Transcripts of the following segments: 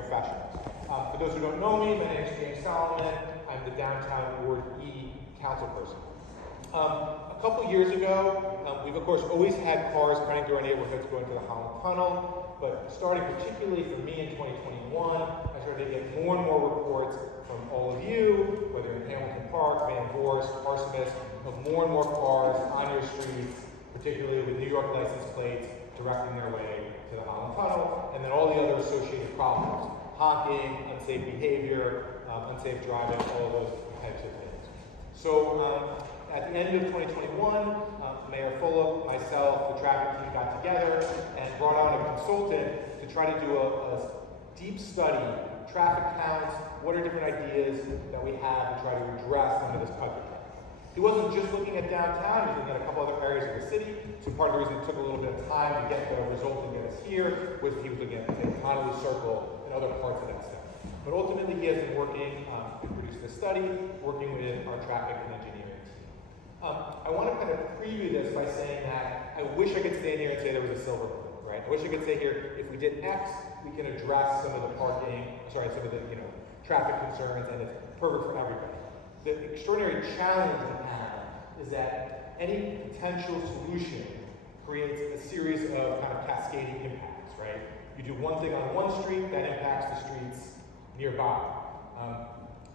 professionals. For those who don't know me, my name is James Solomon. I'm the Downtown Ward E council person. A couple years ago, we've of course always had cars running through our neighborhoods going to the Holland Tunnel, but starting particularly for me in 2021, I started to get more and more reports from all of you, whether in Hamilton Park, Van Voorst, Parsoness, of more and more cars on your streets, particularly with New York license plates directing their way to the Holland Tunnel, and then all the other associated problems, honking, unsafe behavior, unsafe driving, all of those types of things. So at the end of 2021, Mayor Fulop, myself, the traffic team got together and brought on a consultant to try to do a deep study, traffic counts, what are different ideas that we have to try to address some of this country. He wasn't just looking at downtown, he was looking at a couple other areas of the city. So part of the reason it took a little bit of time to get the result and get us here was he was looking at the Connolly Circle and other parts of that stuff. But ultimately he has been working to produce this study, working with our traffic and engineering team. I want to kind of preview this by saying that I wish I could stand here and say there was a silver bullet, right? I wish I could say here, if we did X, we can address some of the some of the traffic concerns, and it's perfect for everybody. The extraordinary challenge we have is that any potential solution creates a series of kind of cascading impacts, right? You do one thing on one street, that impacts the streets nearby.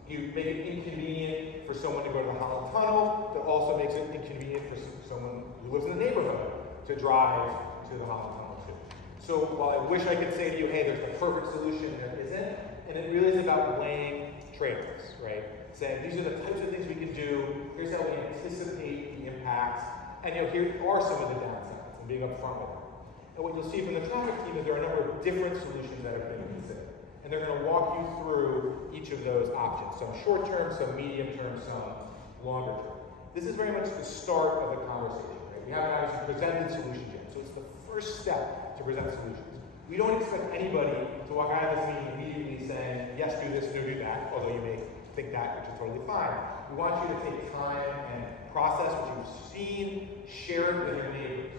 You make it inconvenient for someone to go to the Holland Tunnel, that also makes it inconvenient for someone who lives in the neighborhood to drive to the Holland Tunnel too. So while I wish I could say to you, hey, there's the perfect solution, there isn't, and it really is about weighing trade-offs, right? Saying these are the types of things we can do, here's how we anticipate the impacts, and here are some of the downsides, and being upfront with them. And what you'll see from the traffic team is there are a number of different solutions that have been considered. And they're going to walk you through each of those options. Some short term, some medium term, some longer term. This is very much the start of the conversation, right? We haven't actually presented solutions yet, so it's the first step to present solutions. We don't expect anybody to walk out of this meeting immediately saying, yes, do this, no, do that, although you may think that, which is totally fine. We want you to take time and process what you've seen, share it with your neighbors.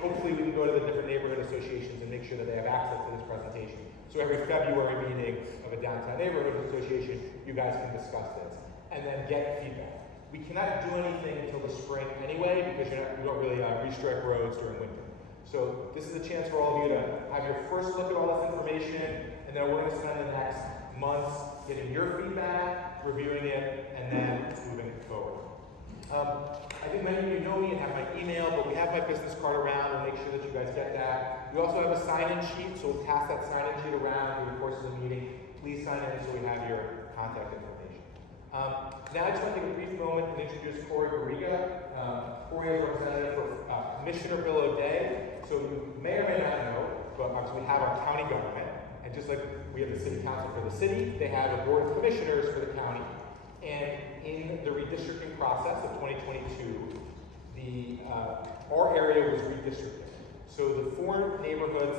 Hopefully we can go to the different neighborhood associations and make sure that they have access to this presentation. So every February meeting of a downtown neighborhood association, you guys can discuss this and then get feedback. We cannot do anything until the spring anyway because we don't really restrict roads during winter. So this is a chance for all of you to have your first look at all this information, and then we're going to spend the next months getting your feedback, reviewing it, and then moving forward. I think many of you know me and have my email, but we have my business card around. We'll make sure that you guys get that. We also have a sign-in sheet, so we'll pass that sign-in sheet around through the course of the meeting. Please sign in so we have your contact information. Now I just want to take a brief moment and introduce Corey Garriga. Corey is a representative for Commissioner Bill O'Day. So you may or may not know, but we have our county government, and just like we have the city council for the city, they have a board of commissioners for the county. And in the redistricting process of 2022, our area was redistricted. So the four neighborhoods,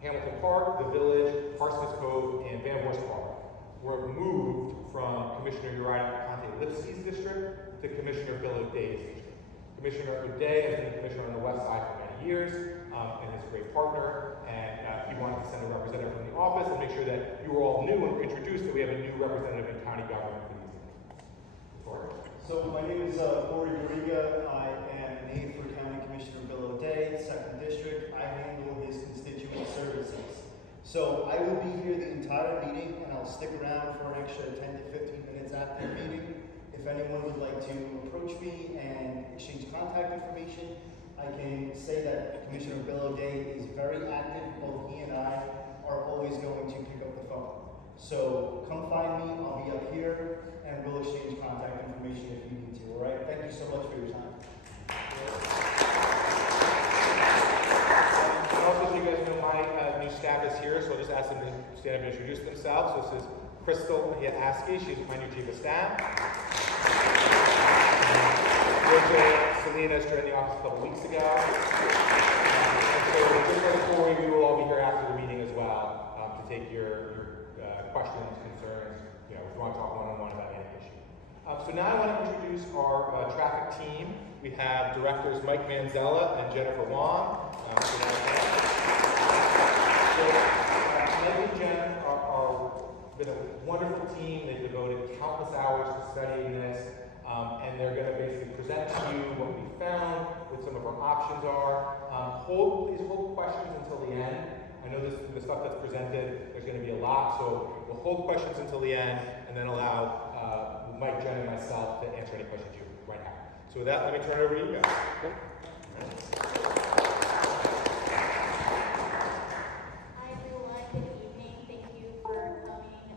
Hamilton Park, the Village, Parsoness Cove, and Van Voorst Park, were moved from Commissioner Uriah Conte-Lipsky's district to Commissioner Bill O'Day's district. Commissioner O'Day has been a commissioner on the west side for many years, and is a great partner, and he wanted to send a representative from the office and make sure that you were all new and introduced that we have a new representative in county government for these things. So my name is Corey Garriga. I am an aide for County Commissioner Bill O'Day, 2nd District. I handle his constituent services. So I will be here the entire meeting, and I'll stick around for an extra 10 to 15 minutes after the meeting. If anyone would like to approach me and exchange contact information, I can say that Commissioner Bill O'Day is very active. Both he and I are always going to pick up the phone. So come find me, I'll be up here, and we'll exchange contact information if you need to, all right? Thank you so much for your time. And also, so you guys know, my new staff is here, so I'll just ask them to stand up and introduce themselves. This is Crystal Yahaski, she's my new chief of staff. Selena joined the office a couple weeks ago. And so just like Corey, we will all be here after the meeting as well to take your questions, concerns, if you want to talk one-on-one about any issue. So now I want to introduce our traffic team. We have directors Mike Manzella and Jennifer Wong. Mike and Jen are been a wonderful team. They've devoted countless hours to studying this, and they're going to basically present to you what we found, what some of our options are. Please hold questions until the end. I know the stuff that's presented, there's going to be a lot, so we'll hold questions until the end, and then allow Mike, Jen, and myself to answer any questions you might have. So with that, let me turn it over to you guys. Hi everyone, good evening. Thank you for coming.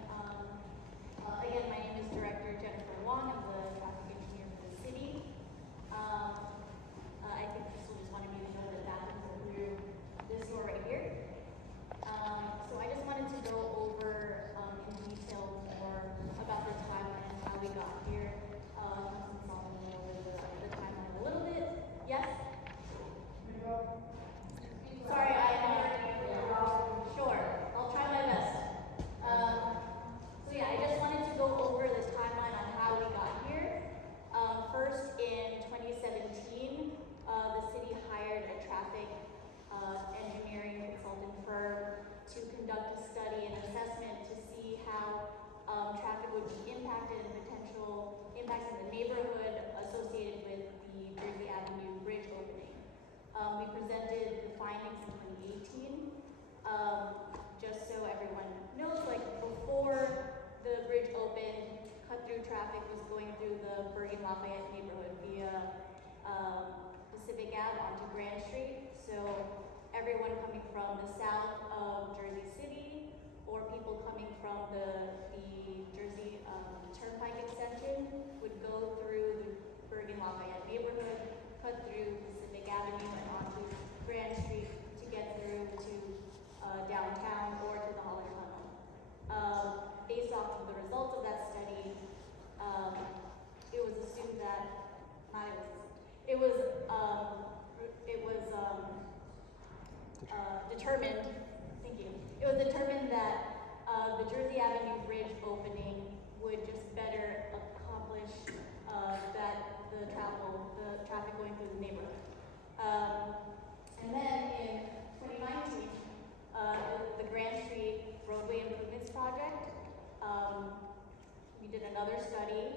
Again, my name is Director Jennifer Wong. I'm the traffic engineer for the city. I think Crystal just wanted me to know that bathrooms are through this door right here. So I just wanted to go over in detail more about the timeline and how we got here. Since I'll go over the timeline a little bit. Yes? Sorry, sure. I'll try my best. So yeah, I just wanted to go over the timeline on how we got here. First, in 2017, the city hired a traffic engineering consultant firm to conduct a study and assessment to see how traffic would be impacted and potential impacts in the neighborhood associated with the Jersey Avenue Bridge opening. We presented the findings in 2018. Just so everyone knows, like before the bridge opened, cut-through traffic was going through the Bergen Lafayette neighborhood via Pacific Ave onto Grand Street. So everyone coming from the south of Jersey City or people coming from the Jersey Turnpike extension would go through the Bergen Lafayette neighborhood, cut through Pacific Avenue and onto Grand Street to get through to downtown or to the Holland Tunnel. Based off of the results of that study, it was assumed that determined. Thank you. It was determined that the Jersey Avenue Bridge opening would just better accomplish that the traffic going through the neighborhood. And then in 2019, the Grand Street Roadway Improvements Project, we did another study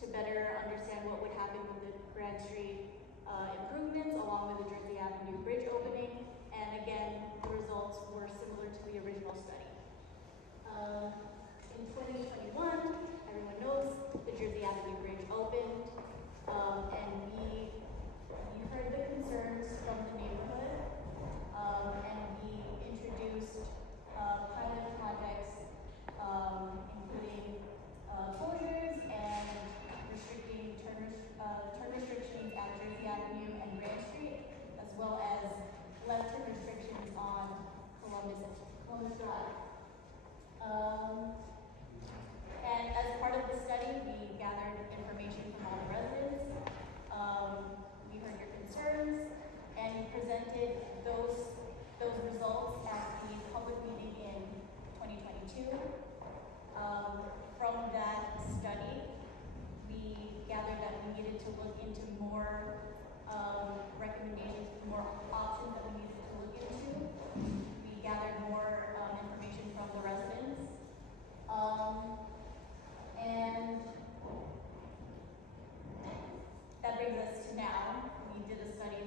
to better understand what would happen with the Grand Street improvements along with the Jersey Avenue Bridge opening. And again, the results were similar to the original study. In 2021, everyone knows the Jersey Avenue Bridge opened, and we heard the concerns from the neighborhood, and we introduced pilot projects, including closures and restricting turn restrictions at Jersey Avenue and Grand Street, as well as left turn restrictions on Columbus Drive. And as part of the study, we gathered information from all the residents. We heard your concerns and presented those results at the public meeting in 2022. From that study, we gathered that we needed to look into more recommendations, more options that we needed to look into. We gathered more information from the residents. And that brings us to now. We did a study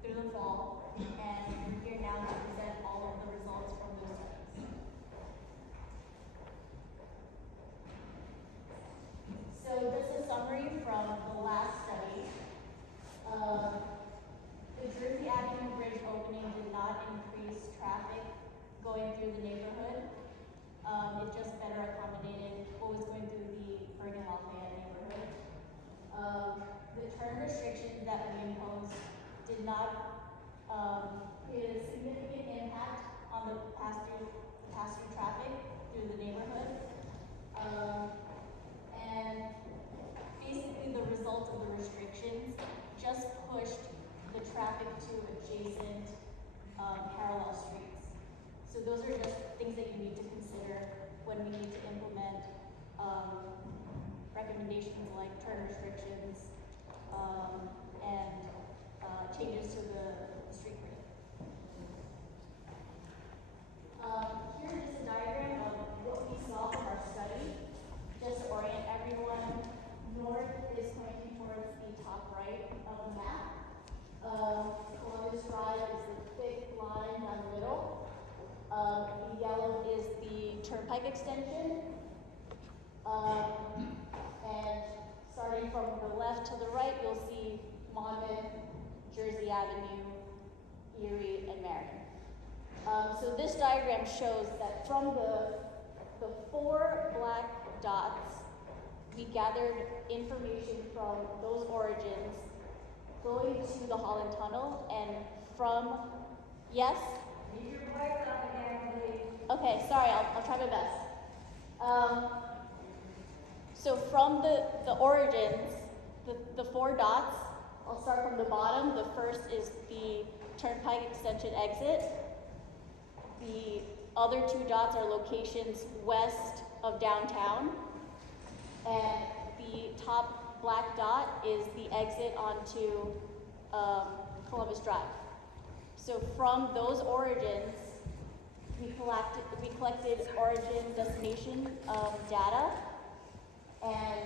through the fall, and we're here now to present all of the results from those studies. So just a summary from the last study. The Jersey Avenue Bridge opening did not increase traffic going through the neighborhood. It just better accommodated what was going through the Bergen Lafayette neighborhood. The turn restrictions that we imposed did not create a significant impact on the pass-through traffic through the neighborhood. And basically the result of the restrictions just pushed the traffic to adjacent parallel streets. So those are just things that you need to consider when we need to implement recommendations like turn restrictions and changes to the street grid. Here's just a diagram of what the yellow is the Turnpike extension. And starting from the left to the right, you'll see Monmouth, Jersey Avenue, Erie, and Marion. So this diagram shows that from the 4 black dots, we gathered information from those origins going to the Holland Tunnel, and from, yes? Leave your voice up again, please. Okay, sorry, I'll try my best. So from the origins, the 4 dots, I'll start from the bottom. The first is the Turnpike Extension exit. The other 2 dots are locations west of downtown. And the top black dot is the exit onto Columbus Drive. So from those origins, we collected origin destination data, and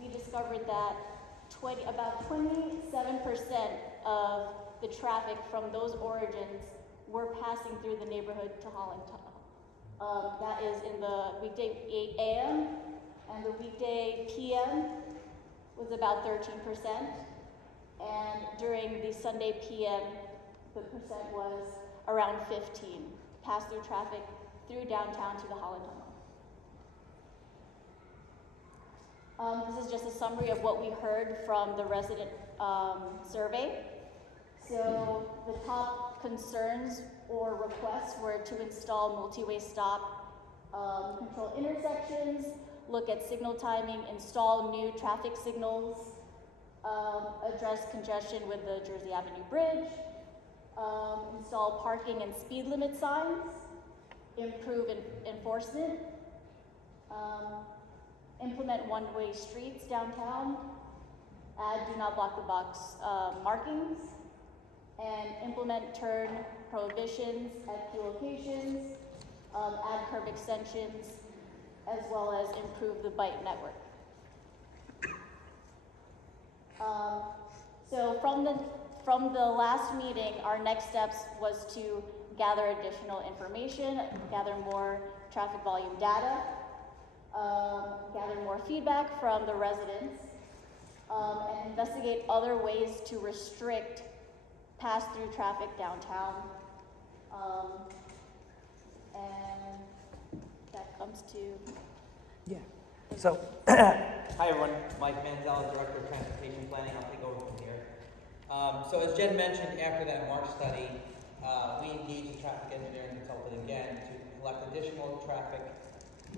we discovered that about 27% of the traffic from those origins were passing through the neighborhood to Holland Tunnel. That is in the weekday 8 a.m. and the weekday PM was about 13%, and during the Sunday PM, the percent was around 15, pass-through traffic through downtown to the Holland Tunnel. This is just a summary of what we heard from the resident survey. So the top concerns or requests were to install multi-way stop control intersections, look at signal timing, install new traffic signals, address congestion with the Jersey Avenue Bridge, install parking and speed limit signs, improve enforcement, implement one-way streets downtown, add do not block the box markings, and implement turn prohibitions at key locations, add curb extensions, as well as improve the bike network. So from the last meeting, our next steps was to gather additional information, gather more traffic volume data, gather more feedback from the residents, and investigate other ways to restrict pass-through traffic downtown. And that comes to... Yeah. So, Hi everyone, Mike Manzel, Director of Transportation Planning. I'll take over from here. So as Jen mentioned, after that March study, we engaged a traffic engineering consultant again to collect additional traffic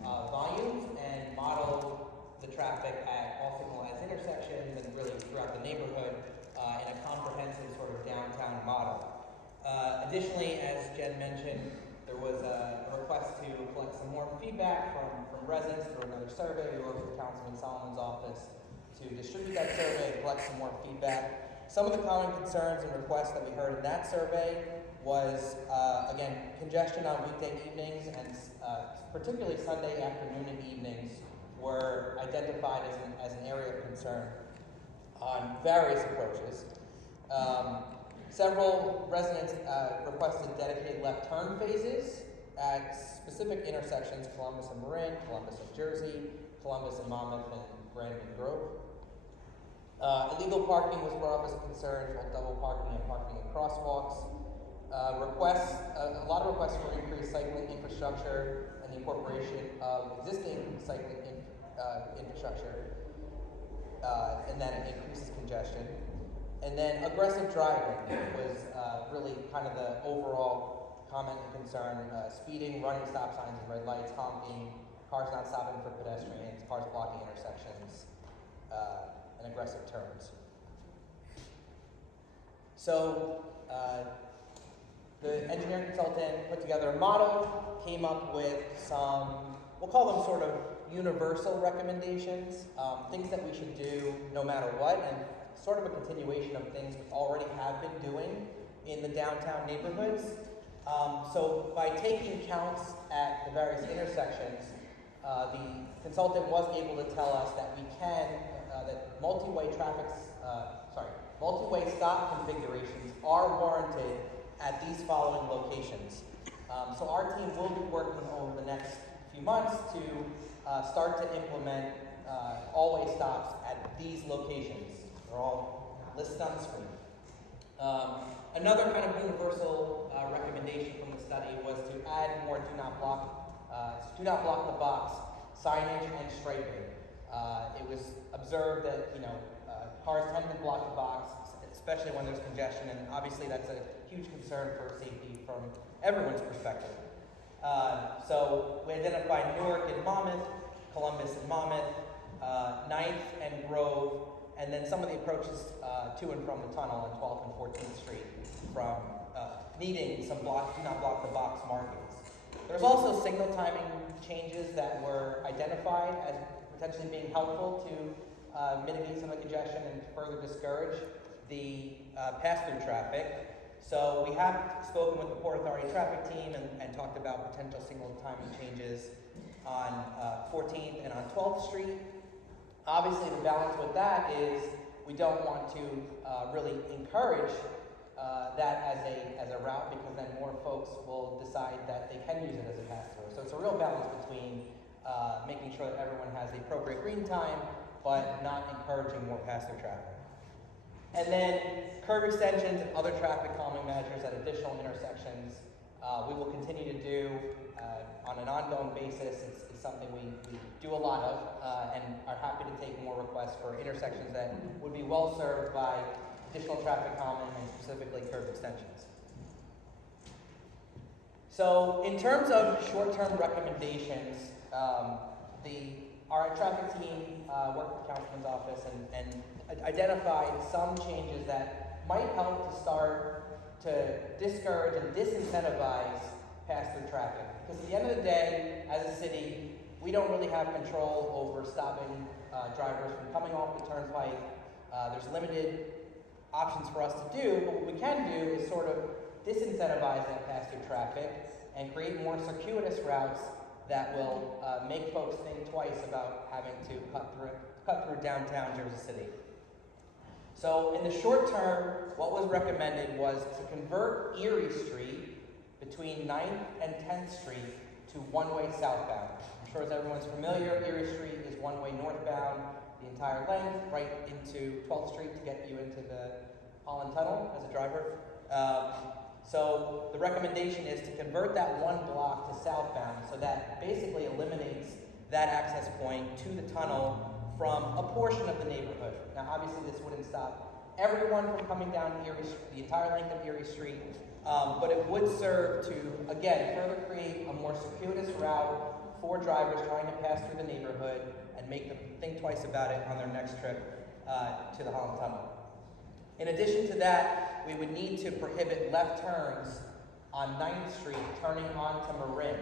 volumes and model the traffic at all signalized intersections and really throughout the neighborhood in a comprehensive sort of downtown model. Additionally, as Jen mentioned, there was a request to collect some more feedback from residents through another survey. We worked with Councilman Solomon's office to distribute that survey and collect some more feedback. Some of the common concerns and requests that we heard in that survey was, again, congestion on weekday evenings and particularly Sunday afternoon and evenings were identified as an area of concern on various approaches. Several residents requested dedicated left turn phases at specific intersections, Columbus and Marin, Columbus and Jersey, Columbus and Monmouth, and Brandon and Grove. Illegal parking was brought up as a concern, both double parking and parking in crosswalks. A lot of requests for increased cycling infrastructure and the incorporation of existing cycling infrastructure, and that it increases congestion. And then aggressive driving was really kind of the overall comment and concern. Speeding, running stop signs and red lights, honking, cars not stopping for pedestrians, cars blocking intersections, and aggressive turns. So the engineering consultant put together a model, came up with some, we'll call them sort of universal recommendations, things that we should do no matter what, and sort of a continuation of things we already have been doing in the downtown neighborhoods. So by taking counts at the various intersections, the consultant was able to tell us that we can, that multi-way stop configurations are warranted at these following locations. So our team will be working over the next few months to start to implement all-way stops at these locations. They're all listed on the screen. Another kind of universal recommendation from the study was to add more do not block the box signage and striping. It was observed that cars tend to block the box, especially when there's congestion, and obviously that's a huge concern for safety from everyone's perspective. So we identified Newark and Monmouth, Columbus and Monmouth, 9th and Grove, and then some of the approaches to and from the tunnel on 12th and 14th Street from needing some do not block the box markings. There's also signal timing changes that were identified as potentially being helpful to mitigate some of the congestion and further discourage the pass-through traffic. So we have spoken with the Port Authority traffic team and talked about potential signal timing changes on 14th and on 12th Street. Obviously, the balance with that is we don't want to really encourage that as a route, because then more folks will decide that they can use it as a pass-through. So it's a real balance between making sure that everyone has the appropriate green time, but not encouraging more pass-through traffic. And then curb extensions and other traffic calming measures at additional intersections, we will continue to do on an ongoing basis. It's something we do a lot of and are happy to take more requests for intersections that would be well served by additional traffic calming and specifically curb extensions. So in terms of short-term recommendations, our traffic team worked with the councilman's office and identified some changes that might help to start to discourage and disincentivize pass-through traffic. Because at the end of the day, as a city, we don't really have control over stopping drivers from coming off the turnpike. There's limited options for us to do, but what we can do is sort of disincentivize that pass-through traffic and create more circuitous routes that will make folks think twice about having to cut through downtown Jersey City. So in the short term, what was recommended was to convert Erie Street between 9th and 10th Street to one-way southbound. I'm sure as everyone's familiar, Erie Street is one-way northbound the entire length, right into 12th Street to get you into the Holland Tunnel as a driver. So the recommendation is to convert that one block to southbound, so that basically eliminates that access point to the tunnel from a portion of the neighborhood. Now obviously this wouldn't stop everyone from coming down Erie, the entire length of Erie Street, but it would serve to, again, further create a more circuitous route for drivers trying to pass through the neighborhood and make them think twice about it on their next trip to the Holland Tunnel. In addition to that, we would need to prohibit left turns on 9th Street turning onto Marin,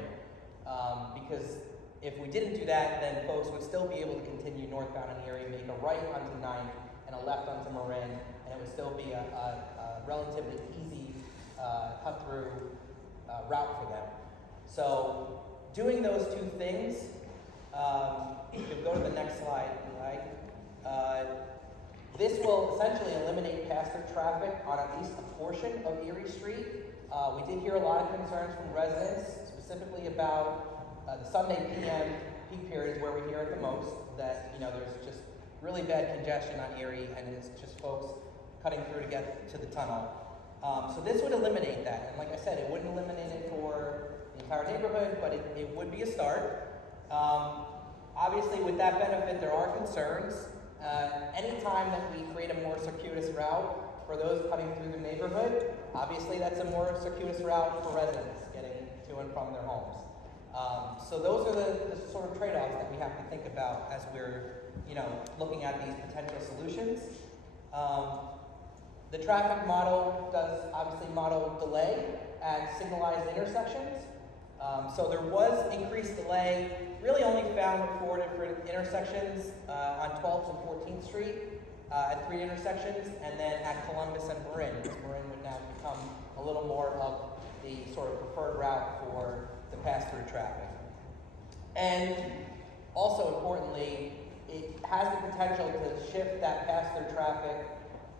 because if we didn't do that, then folks would still be able to continue northbound in Erie, make a right onto 9th and a left onto Marin, and it would still be a relatively easy cut-through route for them. So doing those two things, if you go to the next slide, if you like, this will essentially eliminate pass-through traffic on at least a portion of Erie Street. We did hear a lot of concerns from residents, specifically about the Sunday PM peak periods where we hear it the most, that there's just really bad congestion on Erie, and it's just folks cutting through to get to the tunnel. So this would eliminate that, and like I said, it wouldn't eliminate it for the entire neighborhood, but it would be a start. Obviously, with that benefit, there are concerns. Anytime that we create a more circuitous route for those cutting through the neighborhood, obviously that's a more circuitous route for residents getting to and from their homes. So those are the sort of trade-offs that we have to think about as we're looking at these potential solutions. The traffic model does obviously model delay at signalized intersections. So there was increased delay, really only found at 4 different intersections on 12th and 14th Street at 3 intersections, and then at Columbus and Marin. Marin would now become a little more of the sort of preferred route for the pass-through traffic. And also importantly, it has the potential to shift that pass-through traffic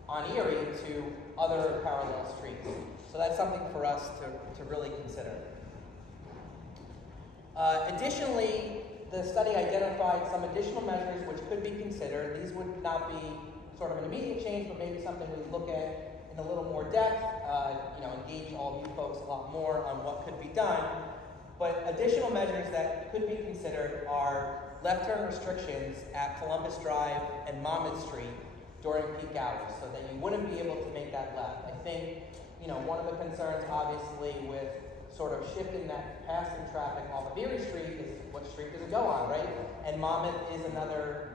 on Erie to other parallel streets. So that's something for us to really consider. Additionally, the study identified some additional measures which could be considered. These would not be sort of an immediate change, but maybe something we look at in a little more depth, engage all of you folks a lot more on what could be done. But additional measures that could be considered are left turn restrictions at Columbus Drive and Monmouth Street during peak hours, so that you wouldn't be able to make that left. I think, one of the concerns obviously with sort of shifting that pass-through traffic off of Erie Street is what street does it go on, right? And Monmouth is another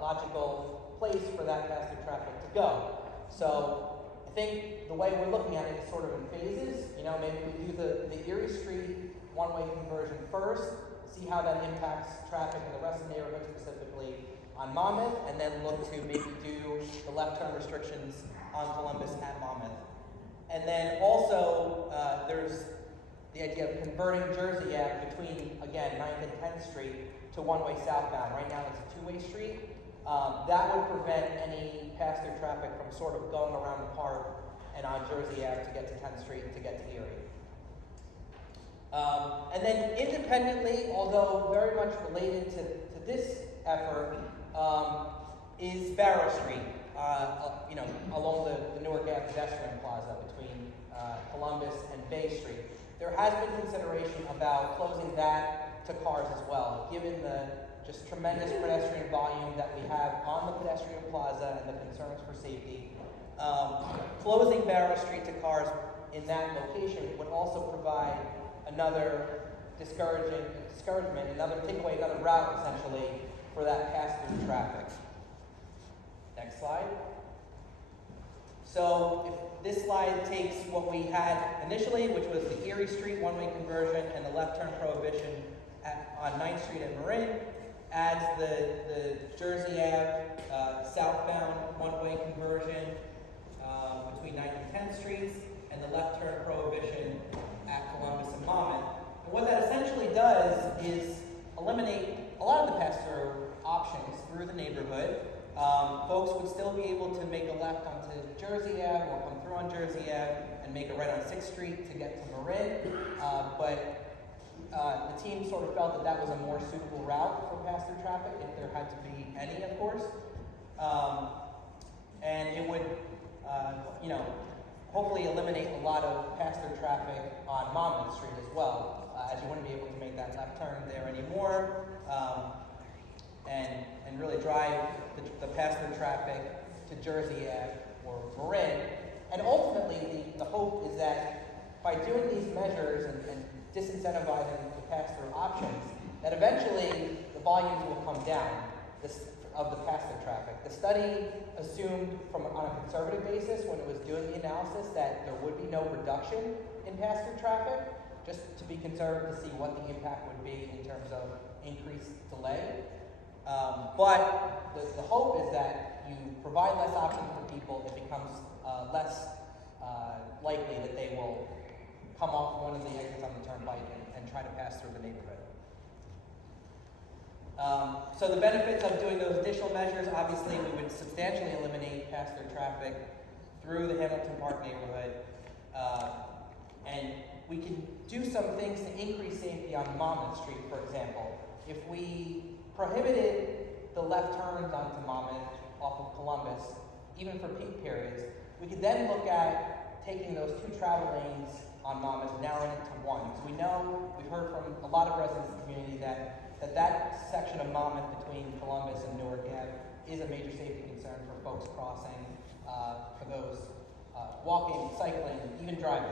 logical place for that pass-through traffic to go. So I think the way we're looking at it is sort of in phases. Maybe we do the Erie Street one-way conversion first, see how that impacts traffic in the rest of the neighborhood, specifically on Monmouth, and then look to maybe do the left turn restrictions on Columbus at Monmouth. And then also, there's the idea of converting Jersey Ave between, again, 9th and 10th Street to one-way southbound. Right now it's a two-way street. That would prevent any pass-through traffic from sort of going around the park and on Jersey Ave to get to 10th Street and to get to Erie. And then independently, although very much related to this effort, is Barrow Street, along the Newark Ave pedestrian plaza between Columbus and Bay Street. There has been consideration about closing that to cars as well, given the just tremendous pedestrian volume that we have on the pedestrian plaza and the concerns for safety. Closing Barrow Street to cars in that location would also provide another discouragement, take away another route essentially for that pass-through traffic. Next slide. So if this slide takes what we had initially, which was the Erie Street one-way conversion and the left turn prohibition on 9th Street and Marin, adds the Jersey Ave southbound one-way conversion between 9th and 10th Streets, and the left turn prohibition at Columbus and Monmouth. And what that essentially does is eliminate a lot of the pass-through options through the neighborhood. Folks would still be able to make a left onto Jersey Ave or come through on Jersey Ave and make a right on 6th Street to get to Marin. But the team sort of felt that was a more suitable route for pass-through traffic, if there had to be any, of course. And it would, hopefully eliminate a lot of pass-through traffic on Monmouth Street as well, as you wouldn't be able to make that left turn there anymore, and really drive the pass-through traffic to Jersey Ave or Marin. And ultimately, the hope is that by doing these measures and disincentivizing the pass-through options, that eventually the volumes will come down of the pass-through traffic. The study assumed on a conservative basis, when it was doing the analysis, that there would be no reduction in pass-through traffic, just to be conservative to see what the impact would be in terms of increased delay. But the hope is that you provide less options for people, it becomes less likely that they will come off one of the exits on the turnpike and try to pass through the neighborhood. So the benefits of doing those additional measures, obviously we would substantially eliminate pass-through traffic through the Hamilton Park neighborhood. And we can do some things to increase safety on Monmouth Street, for example. If we prohibited the left turns onto Monmouth off of Columbus, even for peak periods, we could then look at taking those two travel lanes on Monmouth and narrowing it to one. Because we know, we've heard from a lot of residents in the community that section of Monmouth between Columbus and Newark Ave is a major safety concern for folks crossing, for those walking, cycling, even driving.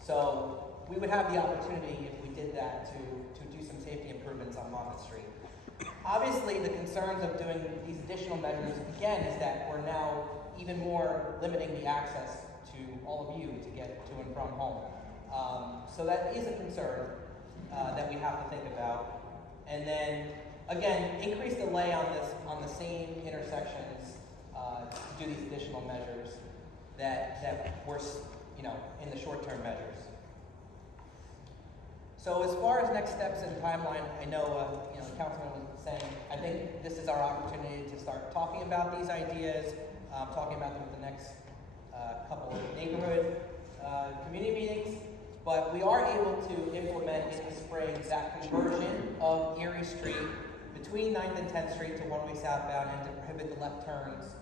So we would have the opportunity, if we did that, to do some safety improvements on Monmouth Street. Obviously, the concerns of doing these additional measures, again, is that we're now even more limiting the access to all of you to get to and from home. So that is a concern that we have to think about. And then, again, increased delay on the same intersections to do these additional measures that were, in the short-term measures. So as far as next steps and timeline, I know, the councilman was saying, I think this is our opportunity to start talking about these ideas, talking about them at the next couple of neighborhood community meetings. But we are able to implement in the spring that conversion of Erie Street between 9th and 10th Street to one-way southbound and to prohibit the left turns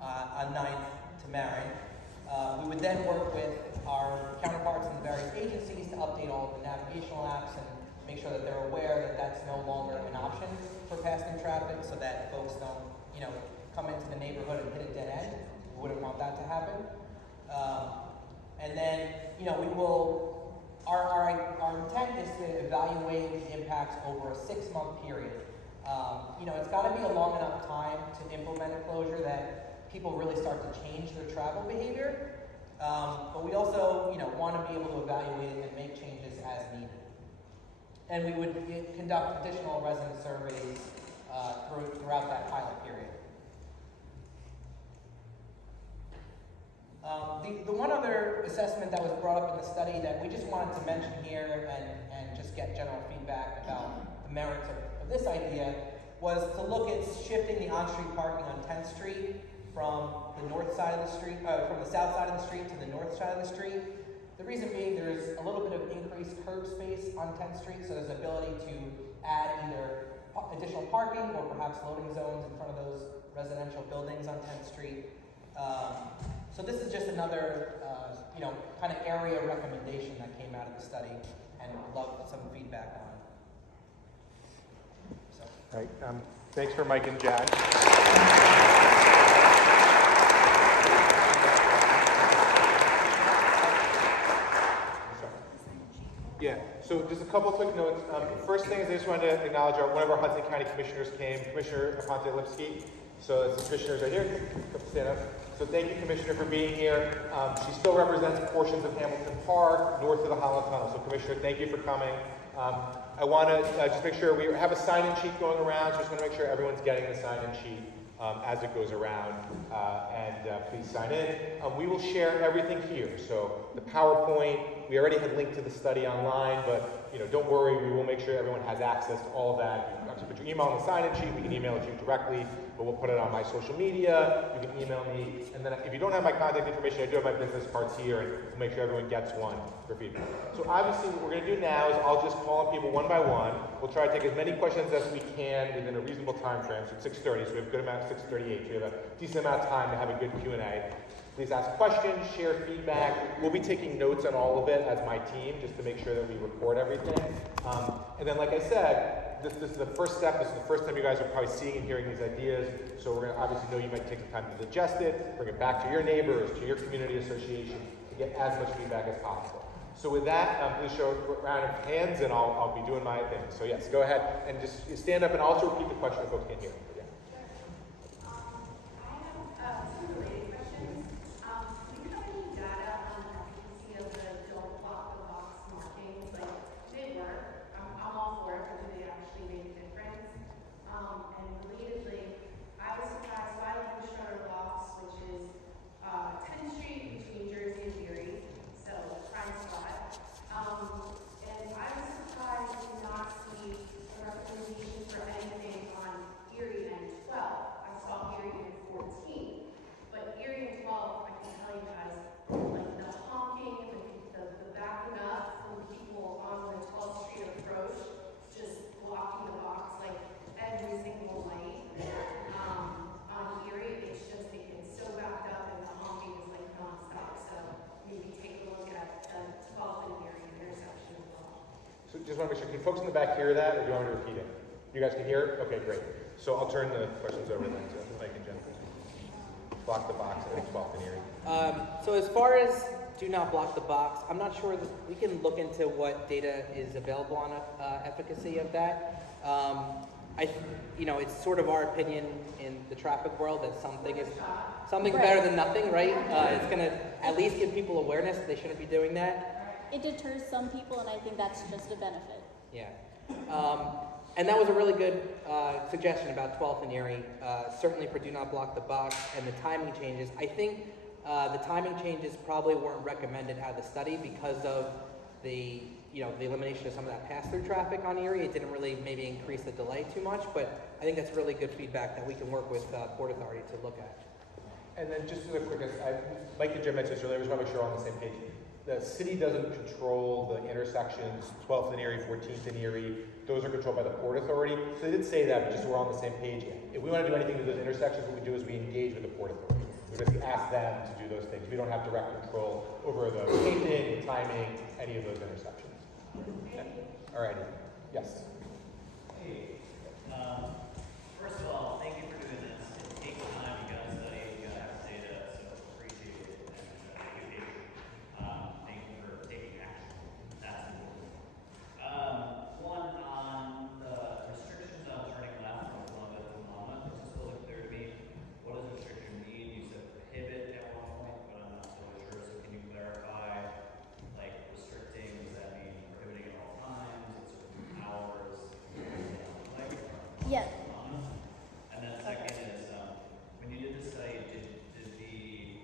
on 9th to Marin. We would then work with our counterparts in the various agencies to update all of the navigational apps and make sure that they're aware that that's no longer an option for passing traffic, so that folks don't, come into the neighborhood and hit a dead end. We wouldn't want that to happen. And then, we will, our intent is to evaluate the impacts over a 6-month period. It's got to be a long enough time to implement a closure that people really start to change their travel behavior. But we also, want to be able to evaluate it and make changes as needed. And we would conduct additional resident surveys throughout that pilot period. The one other assessment that was brought up in the study that we just wanted to mention here and just get general feedback about the merits of this idea was to look at shifting the on-street parking on 10th Street from the north side of the street, from the south side of the street to the north side of the street. The reason being there's a little bit of increased curb space on 10th Street, so there's the ability to add either additional parking or perhaps loading zones in front of those residential buildings on 10th Street. So this is just another, kind of area recommendation that came out of the study, and would love some feedback on. So. All right, thanks for Mike and Jack. Yeah, so just a couple quick notes. First thing is I just wanted to acknowledge one of our Hudson County commissioners came, Commissioner Aponte Lipsky. So it's the commissioners right here. Stand up. So thank you, Commissioner, for being here. She still represents portions of Hamilton Park, north of the Holland Tunnel. So, Commissioner, thank you for coming. I want to just make sure we have a sign-in sheet going around. So just want to make sure everyone's getting the sign-in sheet as it goes around. Please sign in. We will share everything here. So the PowerPoint, we already had linked to the study online, but don't worry, we will make sure everyone has access to all of that. You can actually put your email on the sign-in sheet. We can email it to you directly, but we'll put it on my social media. You can email me. And then if you don't have my contact information, I do have my business cards here, and we'll make sure everyone gets one for feedback. So obviously what we're going to do now is I'll just call on people one by one. We'll try to take as many questions as we can within a reasonable time frame. So it's 6:30, so we have a good amount of 6:38. So we have a decent amount of time to have a good Q&A. Please ask questions, share feedback. We'll be taking notes on all of it as my team, just to make sure that we record everything. And then, like I said, this is the first step. This is the first time you guys are probably seeing and hearing these ideas. So we're going to obviously know you might take some time to digest it, bring it back to your neighbors, to your community association, to get as much feedback as possible. So with that, please show a round of hands, and I'll be doing my thing. So yes, go ahead and just stand up, and I'll also repeat the question if folks can't hear. Yeah. I have two related questions. Do you have any data on the efficacy of the don't block the box markings? Like, do they work? I'm all for it, but do they actually make a difference? And relatedly, I was surprised. So I live in Schroeder Blocks, which is 10th Street between Jersey and Erie, so prime spot. And I was surprised to not see a recommendation for anything on Erie and 12. I saw Erie and 14. But Erie and 12, I can tell you guys, like the honking and the backing up from people on the 12th Street approach, just blocking the box like every single night. On Erie, it gets so backed up and the honking is like nonstop. So maybe take a look at the 12th and Erie intersection as well. So just want to make sure, can folks in the back hear that, or do you want me to repeat it? You guys can hear it? Okay, great. So I'll turn the questions over then to Mike and Jen. Block the box, I think 12th and Erie. So as far as do not block the box, I'm not sure that we can look into what data is available on efficacy of that. It's sort of our opinion in the traffic world that something's better than nothing, right? It's going to at least give people awareness that they shouldn't be doing that. It deters some people, and I think that's just a benefit. Yeah. And that was a really good suggestion about 12th and Erie, certainly for do not block the box and the timing changes. I think the timing changes probably weren't recommended out of the study because of the elimination of some of that pass-through traffic on Erie. It didn't really maybe increase the delay too much, but I think that's really good feedback that we can work with Port Authority to look at. And then just as a quick, Mike and Jim mentioned this earlier, I just want to make sure we're on the same page. the city doesn't control the intersections, 12th and Erie, 14th and Erie. Those are controlled by the Port Authority. So they did say that, but just so we're on the same page. If we want to do anything with those intersections, what we do is we engage with the Port Authority. We just ask them to do those things. We don't have direct control over the painting, timing, any of those intersections. All righty. Yes. Hey, first of all, thank you for doing this. It takes time, you gotta study, you gotta have data, so appreciate it and thank you. Thank you for taking action. That's important. One on the restrictions on turning left from Columbus to Monmouth, it just wasn't clear to me. What does restriction mean? You said prohibit at one point, but I'm not totally sure, so can you clarify? Like restricting, does that mean prohibiting at all times, at certain hours? Yes. And then second is, when you did the study, did the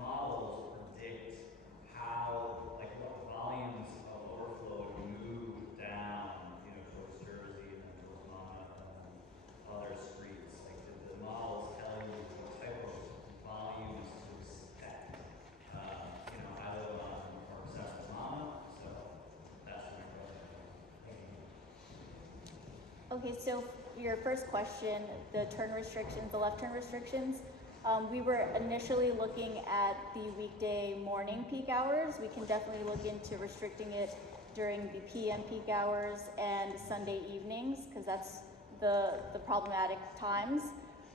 models predict how, like what volumes of overflow would move down, you know, towards Jersey and then towards Monmouth and then other streets? Like did the models tell you what type of volumes to expect? You know, I live on North South Monmouth, so that's my question. Thank you. Okay, so your first question, the turn restrictions, the left turn restrictions, we were initially looking at the weekday morning peak hours. We can definitely look into restricting it during the PM peak hours and Sunday evenings, because that's the problematic times.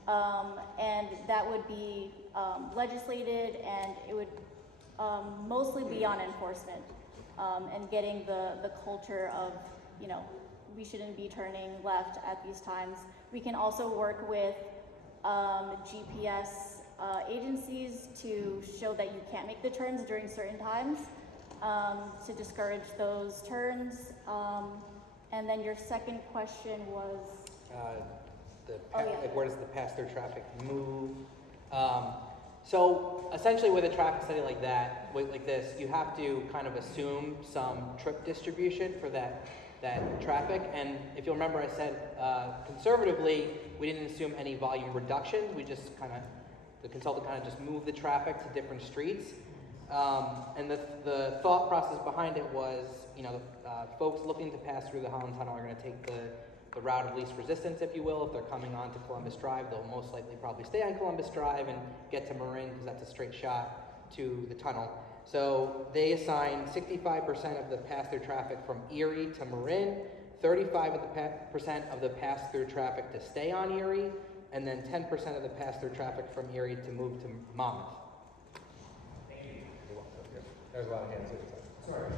And that would be legislated, and it would mostly be on enforcement and getting the culture of, you know, we shouldn't be turning left at these times. We can also work with GPS agencies to show that you can't make the turns during certain times to discourage those turns. And then your second question was? Like where does the pass-through traffic move? So essentially with a traffic study like that, like this, you have to kind of assume some trip distribution for that traffic. And if you'll remember, I said conservatively, we didn't assume any volume reductions. We just the consultant kind of just moved the traffic to different streets. And the thought process behind it was, you know, folks looking to pass through the Holland Tunnel are going to take the route of least resistance, if you will. If they're coming onto Columbus Drive, they'll most likely probably stay on Columbus Drive and get to Marin, because that's a straight shot to the tunnel. So they assigned 65% of the pass-through traffic from Erie to Marin, 35% of the pass-through traffic to stay on Erie, and then 10% of the pass-through traffic from Erie to move to Monmouth. Thank you. There's a lot of hands here. Sorry.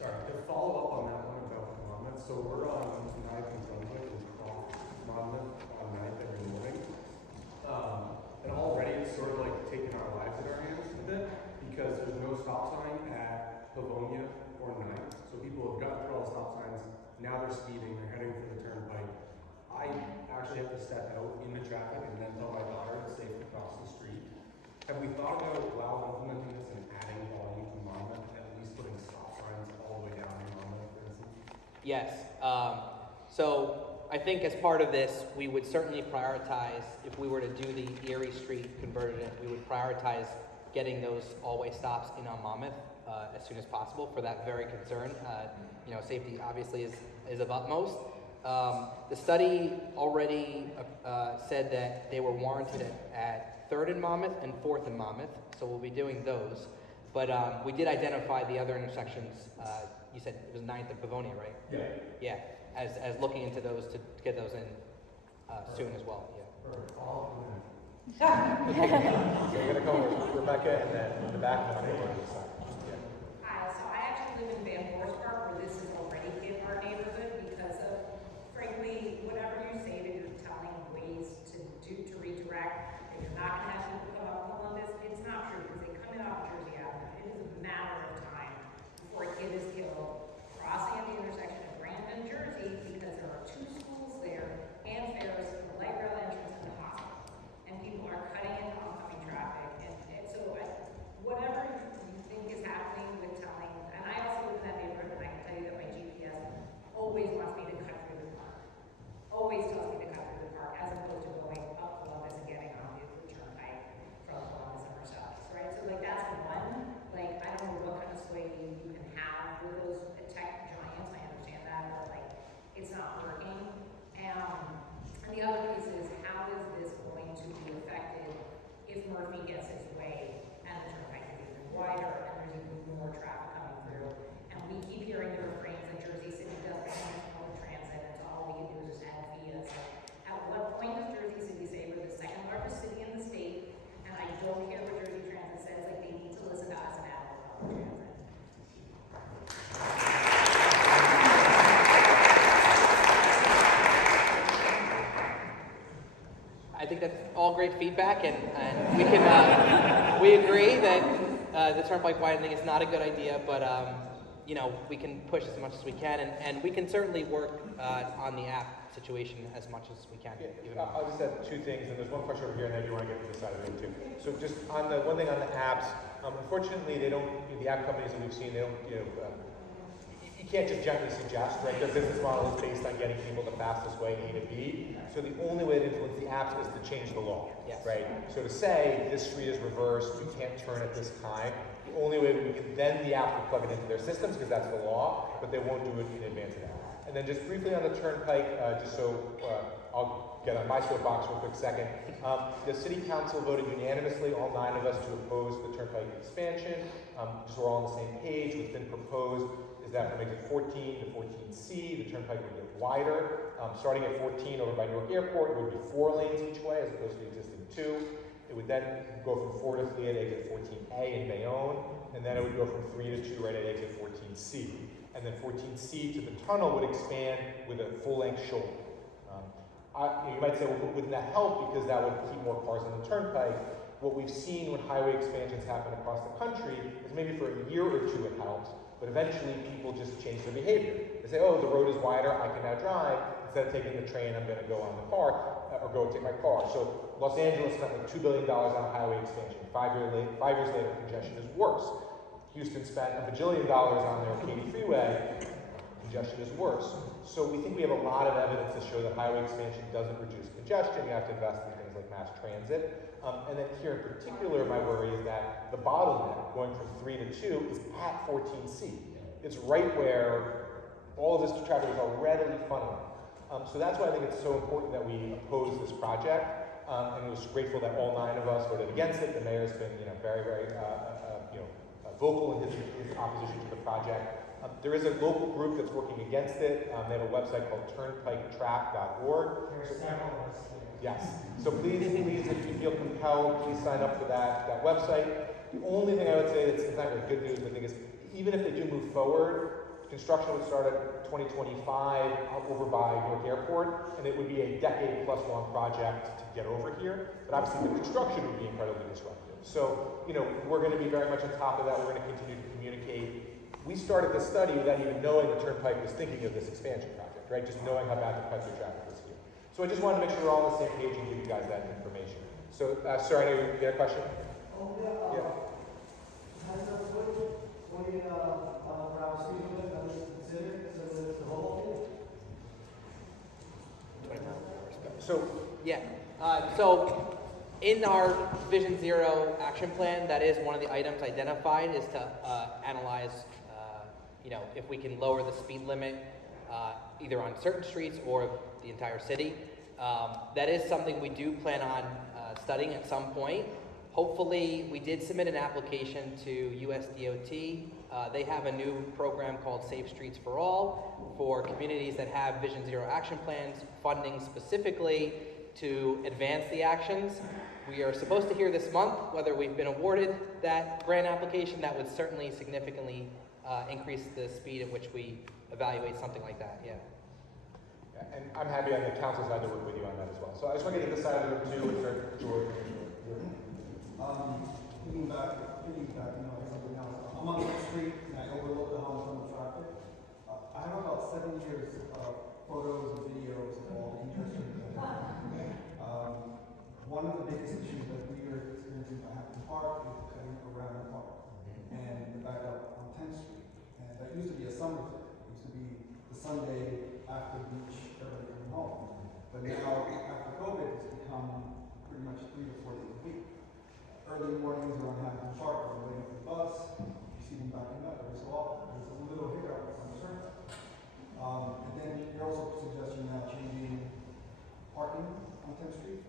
To follow up on that one about Monmouth, so we're on 9th and Brunswick and cross Monmouth on 9th every morning. And already it's sort of like taking our lives in our hands a bit, because there's no stop sign at Pavonia or 9th. So people have got through all the stop signs, now they're speeding, they're heading for the turnpike. I actually have to step out in the traffic and then tell my daughter to safe to cross the street. Have we thought about, while implementing this and adding volume to Monmouth, at least putting stop signs all the way down in Monmouth, for instance? Yes. So I think as part of this, we would certainly prioritize, if we were to do the Erie Street conversion, we would prioritize getting those all-way stops in on Monmouth as soon as possible for that very concern. You know, safety obviously is of utmost. The study already said that they were warranted at 3rd and Monmouth and 4th and Monmouth, so we'll be doing those. But we did identify the other intersections. You said it was 9th and Pavonia, right? Yeah. Yeah, as looking into those to get those in soon as well. Yeah. Perfect. Follow up. So we're gonna go with Rebecca and then in the back one. Hi, so I actually live in Van Forest Park, where this is already hit our neighborhood because of, frankly, whatever you say that you're telling ways to redirect, if you're not gonna have people come up Columbus, it's not true, because they come in off Jersey Avenue. It is a matter of time before a kid is killed crossing at the intersection of Brandon, Jersey, because there are 2 schools there and Ferris, the light rail entrance and the hospital. And people are cutting into oncoming traffic, and so whatever you think is happening with telling, and I also live in that neighborhood, and I can tell you that my think that's all great feedback, and we can, we agree that the turnpike widening is not a good idea, but, you know, we can push as much as we can, and we can certainly work on the app situation as much as we can. even more. I'll just add two things, and there's one question over here, and then you want to get to this side of the room too. So just on the one thing on the apps, unfortunately, they don't. The app companies that we've seen, they don't. You can't just gently suggest, right? Their business model is based on getting people the fastest way A to B. So the only way to influence the apps is to change the law, Yes. right? So to say this street is reversed, you can't turn at this time. The only way we can then the app will plug it into their systems because that's the law, but they won't do it in advance of that. And then just briefly on the turnpike, just so I'll get on my soapbox for a quick second. The city council voted unanimously, all 9 of us, to oppose the turnpike expansion. Just so we're all on the same page. What's been proposed is that from exit 14 to 14C, the turnpike would get wider. Starting at 14 over by Newark Airport, it would be 4 lanes each way as opposed to the existing 2. It would then go from 4 to 3 at exit 14A in Bayonne, and then it would go from 3 to 2 right at exit 14C. And then 14C to the tunnel would expand with a full-length shoulder. You might say, well, wouldn't that help because that would keep more cars on the turnpike? What we've seen when highway expansions happen across the country is maybe for a year or 2 it helps, but eventually people just change their behavior. They say, oh, the road is wider, I can now drive. Instead of taking the train, I'm going to go on the car, or go take my car. So Los Angeles spent like $2 billion on a highway expansion. 5 years later, congestion is worse. Houston spent $1 bajillion on their Katy Freeway. Congestion is worse. So we think we have a lot of evidence to show that highway expansion doesn't reduce congestion. You have to invest in things like mass transit. And then here in particular, my worry is that the bottleneck going from 3 to 2 is at 14C. It's right where all of this traffic is already funneling. So that's why I think it's so important that we oppose this project. And we're just grateful that all 9 of us voted against it. The mayor's been, very, very, vocal in his opposition to the project. There is a local group that's working against it. They have a website called turnpiketrack.org. Yes. So please, if you feel compelled, please sign up for that website. The only thing I would say that's not very good news, but I think is even if they do move forward, construction would start at 2025 over by Newark Airport, and it would be a decade-plus long project to get over here. But obviously the construction would be incredibly disruptive. So, we're going to be very much on top of that. We're going to continue to communicate. We started this study without even knowing the Turnpike was thinking of this expansion project, right? Just knowing how bad the country traffic was here. So I just wanted to make sure we're all on the same page and give you guys that information. So, sir, I know you had a question? Oh, yeah. Has the 20 per hour speed limit been considered as the whole So, Yeah. So in our Vision Zero action plan, that is one of the items identified is to analyze, if we can lower the speed limit either on certain streets or the entire city. That is something we do plan on studying at some point. Hopefully, we did submit an application to USDOT. They have a new program called Safe Streets for All for communities that have Vision Zero action plans, funding specifically to advance the actions. We are supposed to hear this month whether we've been awarded that grant application. That would certainly significantly increase the speed at which we evaluate something like that, yeah. And I'm happy on the council side to work with you on that as well. So I just want to get to this side of the room too, and start George. piggyback, everything else. I'm on the street and I overlook the Holland tunnel traffic. I have about 7 years of photos and videos of all the interesting things. One of the biggest issues that we are experiencing by Hampton Park is cutting around the park and the back up on 10th Street. And that used to be a summer thing. It used to be the Sunday after beach, everybody coming home. But now, after COVID, it's become pretty much 3 to 4 days a week. Early mornings around Hampton Park, we're waiting for the bus. You see them backing up every so often. There's a little hiccup on the surface. And then you're also suggesting now changing parking on 10th Street.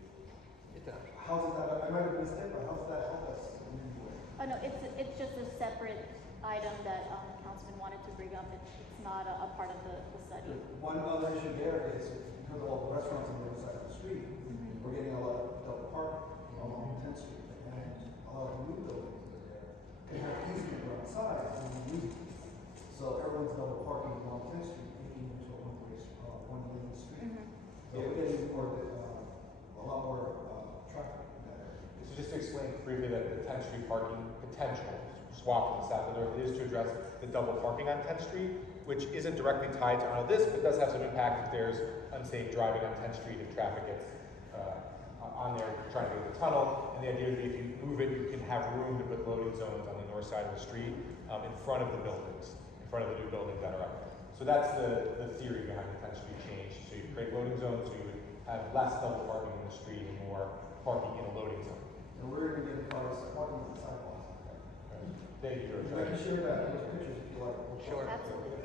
How does that? I might have missed it, but how does that help us in any way? Oh no, it's just a separate item that Councilman wanted to bring up. It's not a part of the study. One other issue there is because of all the restaurants on the other side of the street, we're getting a lot of double parking along 10th Street, and a lot of the new buildings that are there, they have easement outside and we use it. So everyone's double parking along 10th Street, making it into a one-lane street. So we're getting more a lot more briefly that the 10th Street parking potential swap from the south to the north is to address the double parking on 10th Street, which isn't directly tied to all of this, but does have some impact if there's unsafe driving on 10th Street if traffic gets on there trying to go to the tunnel. And the idea would be if you move it, you can have room to put loading zones on the north side of the street in front of the buildings, in front of the new buildings that are up there. So that's the theory behind the 10th Street change. So you create loading zones, so you would have less double parking in the street and more parking in a loading zone. And we're gonna get cars parking on the sidewalks. Thank you, George. We can share that, those pictures if you like. Sure. Absolutely.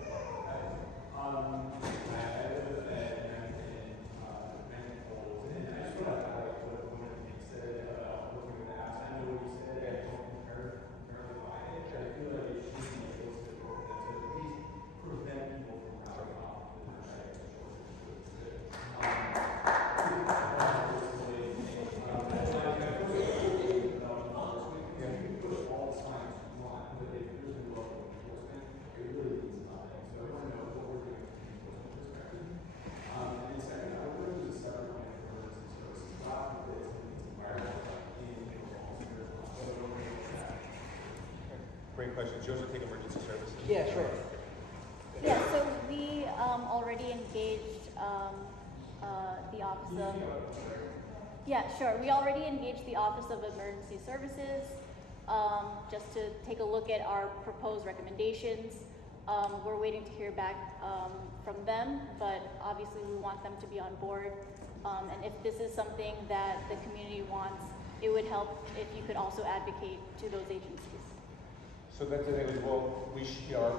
Great question. Joseph, take emergency services. Yeah, sure. Yeah, so we already engaged the Office of... Yeah, sure. We already engaged the Office of Emergency Services just to take a look at our proposed recommendations. We're waiting to hear back from them, but obviously we want them to be on board. And if this is something that the community wants, it would help if you could also advocate to those agencies. So that's the thing is, well, we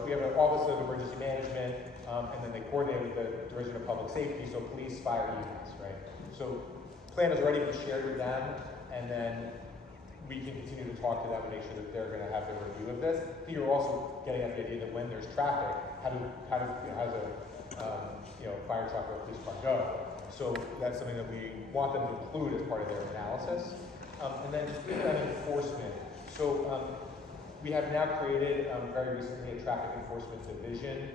have an Office of Emergency Management, and then they coordinate with the Division of Public Safety, so police, fire, EMS, right? So plan has already been shared with them, and then we can continue to talk to them and make sure that they're going to have their review of this. I think you're also getting at the idea that when there's traffic, how's a fire truck or a police car go? So that's something that we want them to include as part of their analysis. And then enforcement. So we have now created very recently a traffic enforcement division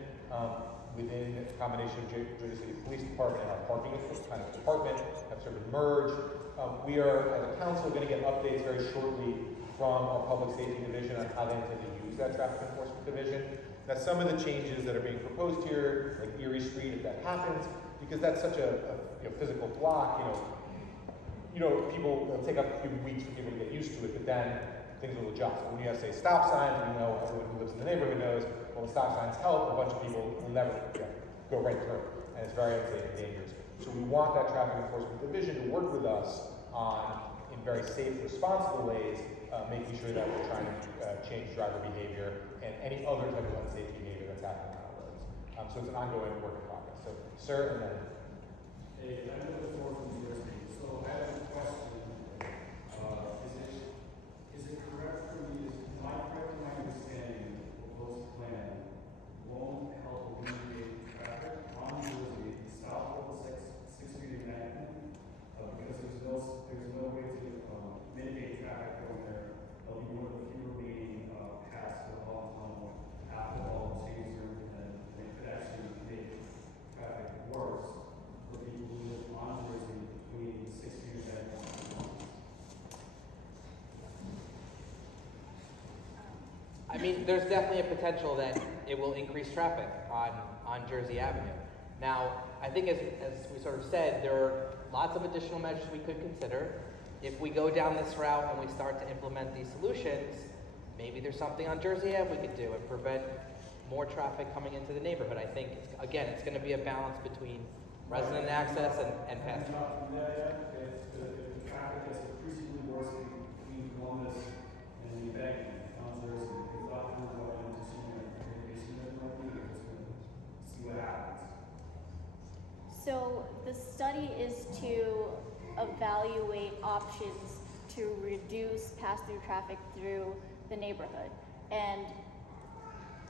within a combination of Jersey City Police Department and our parking enforcement department have sort of merged. We are, as a council, going to get updates very shortly from our public safety division on how they intend to use that traffic enforcement division. Now, some of the changes that are being proposed here, like Erie Street, if that happens, because that's such a physical block, people it'll take up a few weeks for people to get used to it, but then things will adjust. When you have, say, stop signs, we know everyone who lives in the neighborhood knows, well, the stop signs help, a bunch of people will never go right through, and it's very unsafe and dangerous. So we want that traffic enforcement division to work with us on, in very safe, responsible ways, making sure that we're trying to change driver behavior and any other type of unsafe behavior that's happening on our roads. So it's an ongoing work in progress. So, sir, and then. Hey, I'm the fourth from New Jersey. So I have a question. Is it correct for me, my understanding of the proposed plan won't help alleviate traffic on Jersey south of the 6th Street embankment? Because there's no way to mitigate traffic going there. There'll be more than fewer being passed the Holland tunnel after all the changes, and it could actually make traffic worse for people who live on Jersey between 6th Street embankment and I mean, there's definitely a potential that it will increase traffic on Jersey Avenue. Now, I think as we sort of said, there are lots of additional measures we could consider. If we go down this route and we start to implement these solutions, maybe there's something on Jersey Ave we could do and prevent more traffic coming into the neighborhood. I think, it's going to be a balance between resident access and pass through. From that, if the traffic gets increasingly worse between Columbus and the embankment on Jersey, we thought we were going to see what happens. So the study is to evaluate options to reduce pass-through traffic through the neighborhood. And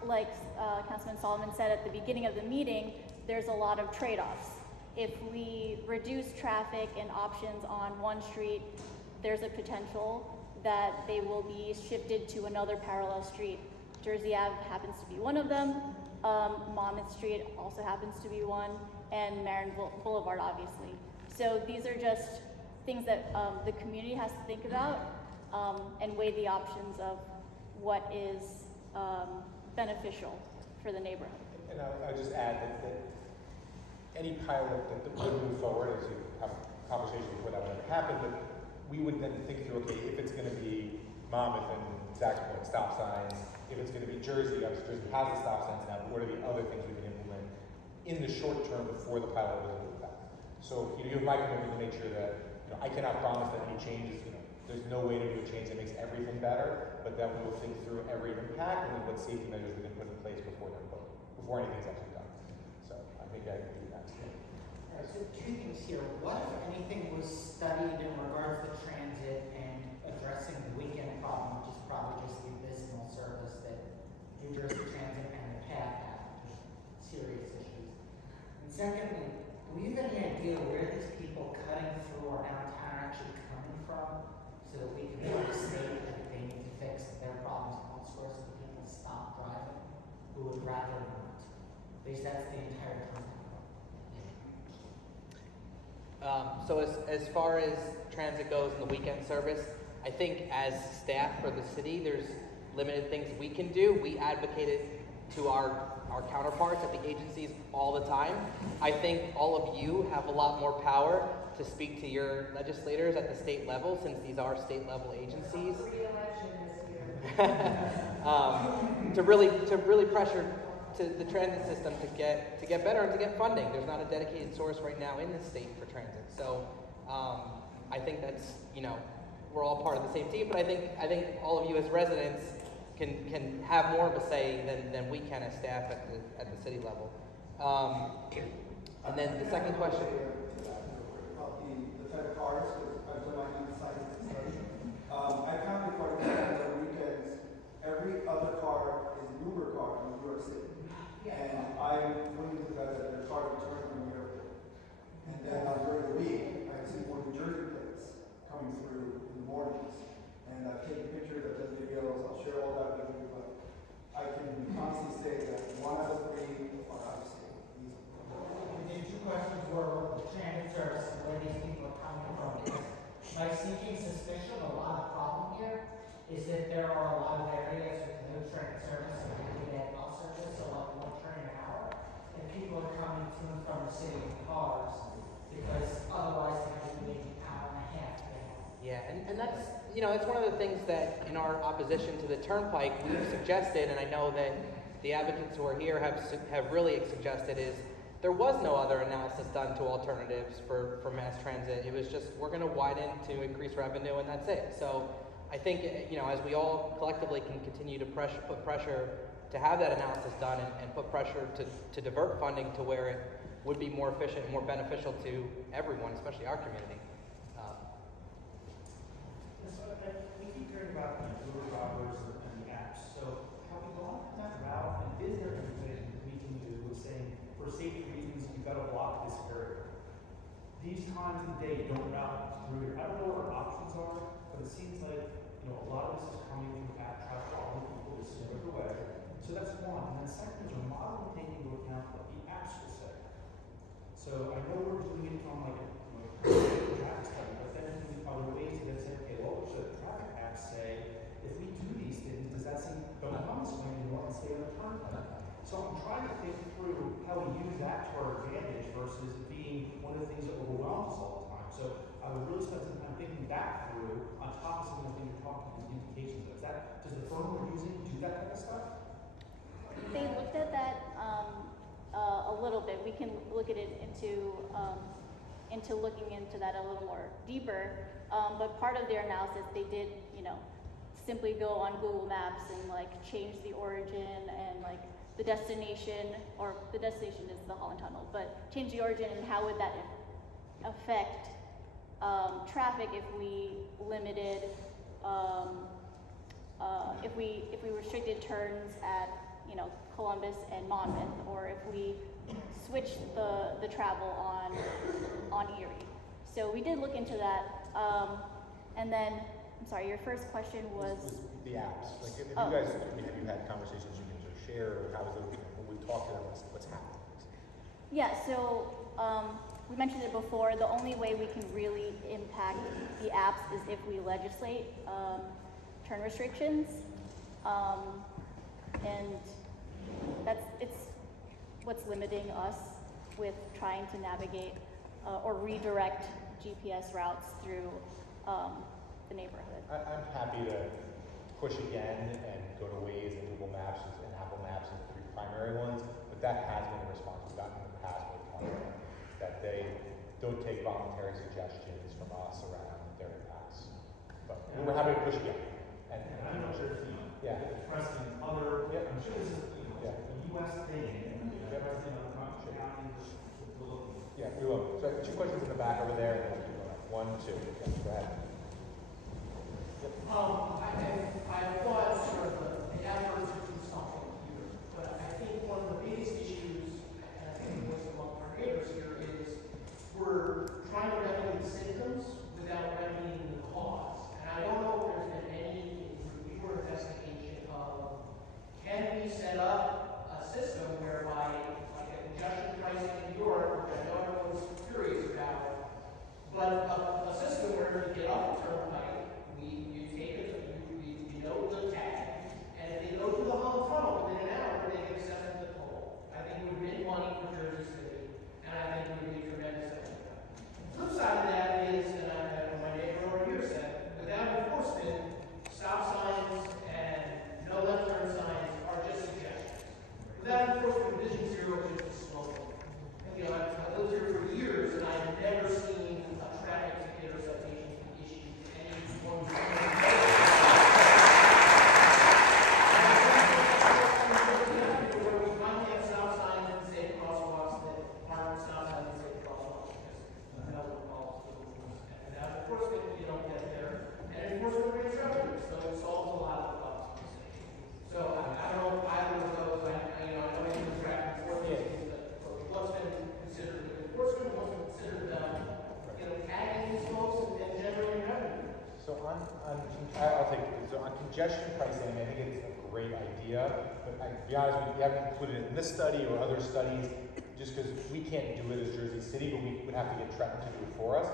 like Councilman Solomon said at the beginning of the meeting, there's a lot of trade-offs. If we reduce traffic and options on one street, there's a potential that they will be shifted to another parallel street. Jersey Ave happens to be one of them. Monmouth Street also happens to be one, and Marin Boulevard, obviously. So these are just things that the community has to think about. and weigh the options of what is beneficial for the neighborhood. And I'll just add that any pilot that would move forward, as you have a conversation before that would ever happen, but we would then think through, okay, if it's gonna be Monmouth and Zach's Point stop signs, if it's gonna be Jersey, obviously Jersey has the stop signs now, but what are the other things we can implement in the short term before the pilot was moved back? So, you have my commitment to make sure that, I cannot promise that any changes, there's no way to do a change that makes everything better, but that we will think through every impact and then what safety measures we can put in place before anything's actually done. So I think I can do that. Alright, so two things here. What, if anything, was studied in regards to transit and addressing the weekend problem, which is probably just the abysmal service that New Jersey Transit and the PATH have, serious issues. And secondly, do we have any idea where these people cutting through our downtown are actually coming from, so that we can tell the state that they need to fix their problems elsewhere so that people stop driving who would rather not? At least that's the entire time. So as far as transit goes and the weekend service, I think as staff for the city, there's limited things we can do. We advocate it to our counterparts at the agencies all the time. I think all of you have a lot more power to speak to your legislators at the state level, since these are state level agencies. To really pressure to the transit system to get better and to get funding. There's not a dedicated source right now in the state for transit. So I think that's, we're all part of the same team, but I think all of you as residents can have more of a say than we can as staff at the city level. And then the second question. About the type of cars, because I was on the side of the study. I counted according to the weekends, every other car is an Uber car in New York City. And I'm willing to bet that their cars return from the airport. And then during the week, I see more New Jersey plates coming through in the mornings. And I've taken pictures, I've done videos, I'll share all that with you, but I can honestly say that 1 out of 3 are out of state. The two questions were the transit service and where these people are coming from. My sinking suspicion, a lot of the problem here, is that there are a lot of areas with no train service and really bad bus service, so like 1 train an hour, and people are coming to and from the city in cars, because otherwise they're going to be an hour and a half there. Yeah, and that's, it's one of the things that in our opposition to the turnpike we've suggested, and I know that the advocates who are here have really suggested, is there was no other analysis done to alternatives for mass transit. It was just, we're going to widen to increase revenue, and that's it. So I think, as we all collectively can continue to put pressure to have that analysis done and put pressure to divert funding to where it would be more efficient and more beneficial to everyone, especially our community. We keep hearing about Uber drivers and the apps. So have we gone that route? And is there anything we can do with saying, for safety reasons, you've got to block this area? These times of the day don't route through here. I don't know what our options are, but it seems like a lot of this is coming from app traffic, all the people to sort of away. So that's one. And then second is a model taking into account what the apps will say. So I know we're doing it from like a traffic study, but then are there ways to say, okay, well, what should the traffic apps say? If we do these things, does that seem don't come this way anymore and stay on the turnpike? So I'm trying to think through how we use that to our advantage versus being one of the things that overwhelms us all the time. So I would really spend some time thinking that through on top of some of the things you're talking about, the implications of that. Does the firm we're using do that type of stuff? They looked at that a little bit. We can look at it into looking into that a little more deeper. But part of their analysis, they did, simply go on Google Maps and change the origin and the destination, or the destination is the Holland Tunnel, but change the origin and how would that affect traffic if we limited, if we restricted turns at Columbus and Monmouth, or if we switched the travel on Erie. So we did look into that, and then I'm sorry, your first question was the apps. If you guys, have you had conversations you can just share, or how is it when we talk to them, what's happening? Yeah, so we mentioned it before, the only way we can really impact the apps is if we legislate turn restrictions. And it's what's limiting us with trying to navigate or redirect GPS routes through the neighborhood. I'm happy to push again and go to Waze and Google Maps and Apple Maps as the 3 primary ones, but that has been a response we've gotten in the past with Holland, that they don't take voluntary suggestions from us around their impacts. But we're happy to push again. And I'm not sure if yeah. precedent other, Yeah. I'm sure this is, Yeah. a US thing, and Yeah. precedent other counties will look. Yeah, we will. So 2 questions in the back over there, and then we'll do 1, 2. Yeah, go ahead. I applaud sort of the effort to do something here, but I think one of the biggest issues, and I think it was among our neighbors here, is we're trying to remedy the symptoms without remedying the cause. And I don't know if there's been any review or investigation of, can we set up a system whereby, like a congestion pricing in New York, which I know everyone's curious about, but a system where you get off the turnpike, you take it, you know the tag, and if they go through the Holland Tunnel within an hour, they get assessed the toll. I think it would win money for Jersey City, and I think it would be a tremendous idea. The flip side of that is, and my neighbor over here said, without enforcement, stop signs and no left turn signs are just suggestions. Without enforcement, Vision Zero is just a slogan. You know, I've lived here for years, and I've never seen a traffic ticket or citation issued to anyone. Where we finally have stop signs and safe crosswalks that aren't stop signs and safe crosswalks, because no one follows the rules. And without enforcement, you don't get there. And enforcement rates revenue, so it solves a lot of the problems. So I don't know if either of those, I know you were back and forth, but what's been considered enforcement, what's been considered, tagging these folks and generating revenue. So I'll take it. So on congestion pricing, I think it's a great idea, but to be honest with you, we haven't included it in this study or other studies just because we can't do it as Jersey City, but we would have to get Trenton to do it for us.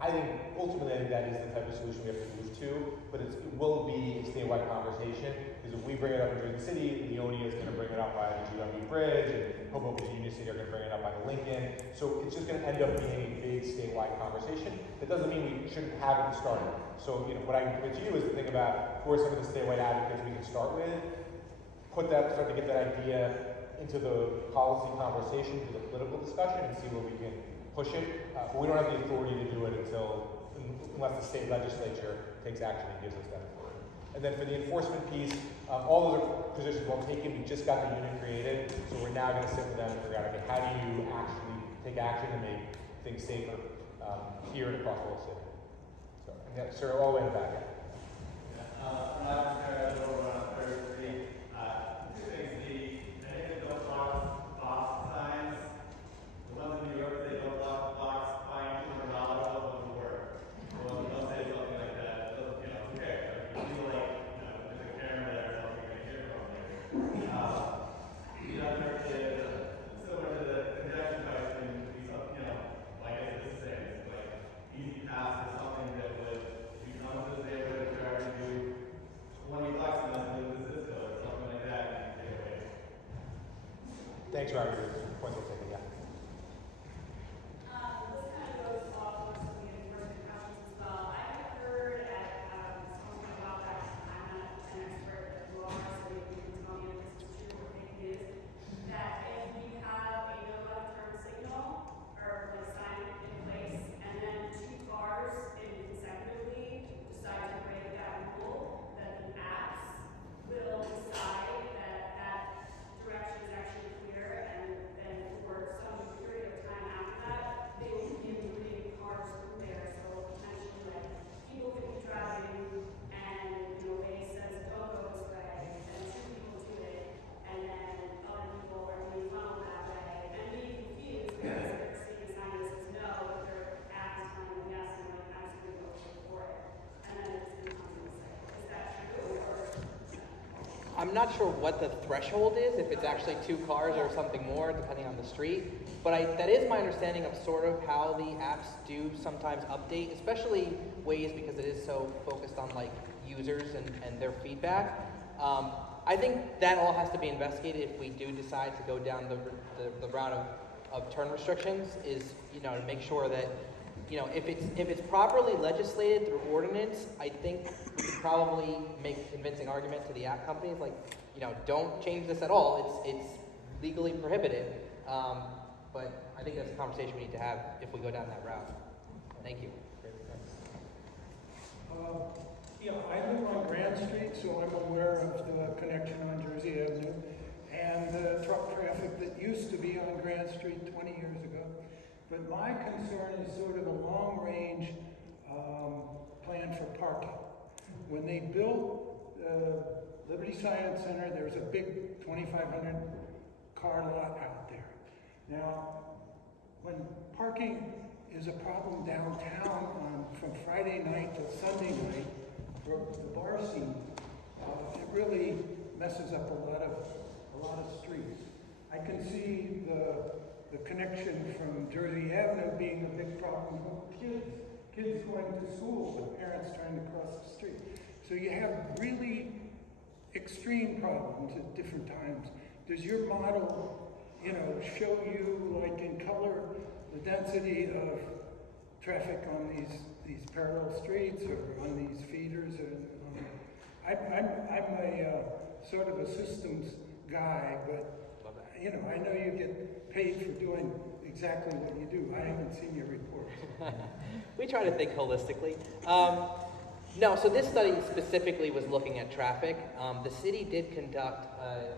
I think ultimately that is the type of solution we have to move to, but it will be a statewide conversation because if we bring it up in Jersey City, Leonia is going to bring it up by the GW Bridge, and Hoboken and Union City are going to bring it up by the Lincoln. So it's just going to end up being a big statewide conversation. That doesn't mean we shouldn't have it started. So what I encourage you is to think about who are some of the statewide advocates we can start with, start to get that idea into the policy conversation, into the political discussion, and see where we can push it. But we don't have the authority to do it unless the state legislature takes action and gives us that authority. And then for the enforcement piece, all of the positions weren't taken. We just got the unit created, so we're now going to sit with them and figure out, okay, how do you actually take action to make things safer here and across the whole city? So, yeah, sir, all the way in the back. Thanks, Robert. Your points will take it, yeah. This kind of goes off of some of the enforcement questions as well. I have heard at something about that. I'm not an expert, but you are, so you can tell me if this is true or fake news. That if we have a no left turn signal or like sign in place, and then 2 cars consecutively decide to break that rule, that the apps will decide that that direction is actually clear and I'm not sure what the threshold is, if it's actually 2 cars or something more, depending on the street. But that is my understanding of sort of how the apps do sometimes update, especially Waze, because it is so focused on like users and their feedback. I think that all has to be investigated if we do decide to go down the route of turn restrictions, is, you know, to make sure that, you know, if it's properly legislated through ordinance, I think we could probably make a convincing argument to the app companies, like, you know, don't change this at all. It's legally prohibited. But I think that's a conversation we need to have if we go down that route. Thank you. Yeah, I live on Grand Street, so I'm aware of the connection on Jersey Avenue and the truck traffic that used to be on Grand Street 20 years ago. But my concern is sort of a long-range plan for parking. When they built Liberty Science Center, there was a big 2,500 car lot out there. Now, when parking is a problem downtown from Friday night till Sunday night for the bar scene, it really messes up a lot of streets. I can see the connection from Jersey Avenue being a big problem with kids going to school with parents trying to cross the street. So you have really extreme problems at different times. Does your model, you know, show you, like in color, the density of traffic on these parallel streets or on these feeders? I'm a sort of a systems guy, but you know, I know you get paid for doing exactly what you do. I haven't seen your reports. We try to think holistically. No, so this study specifically was looking at traffic. The city did conduct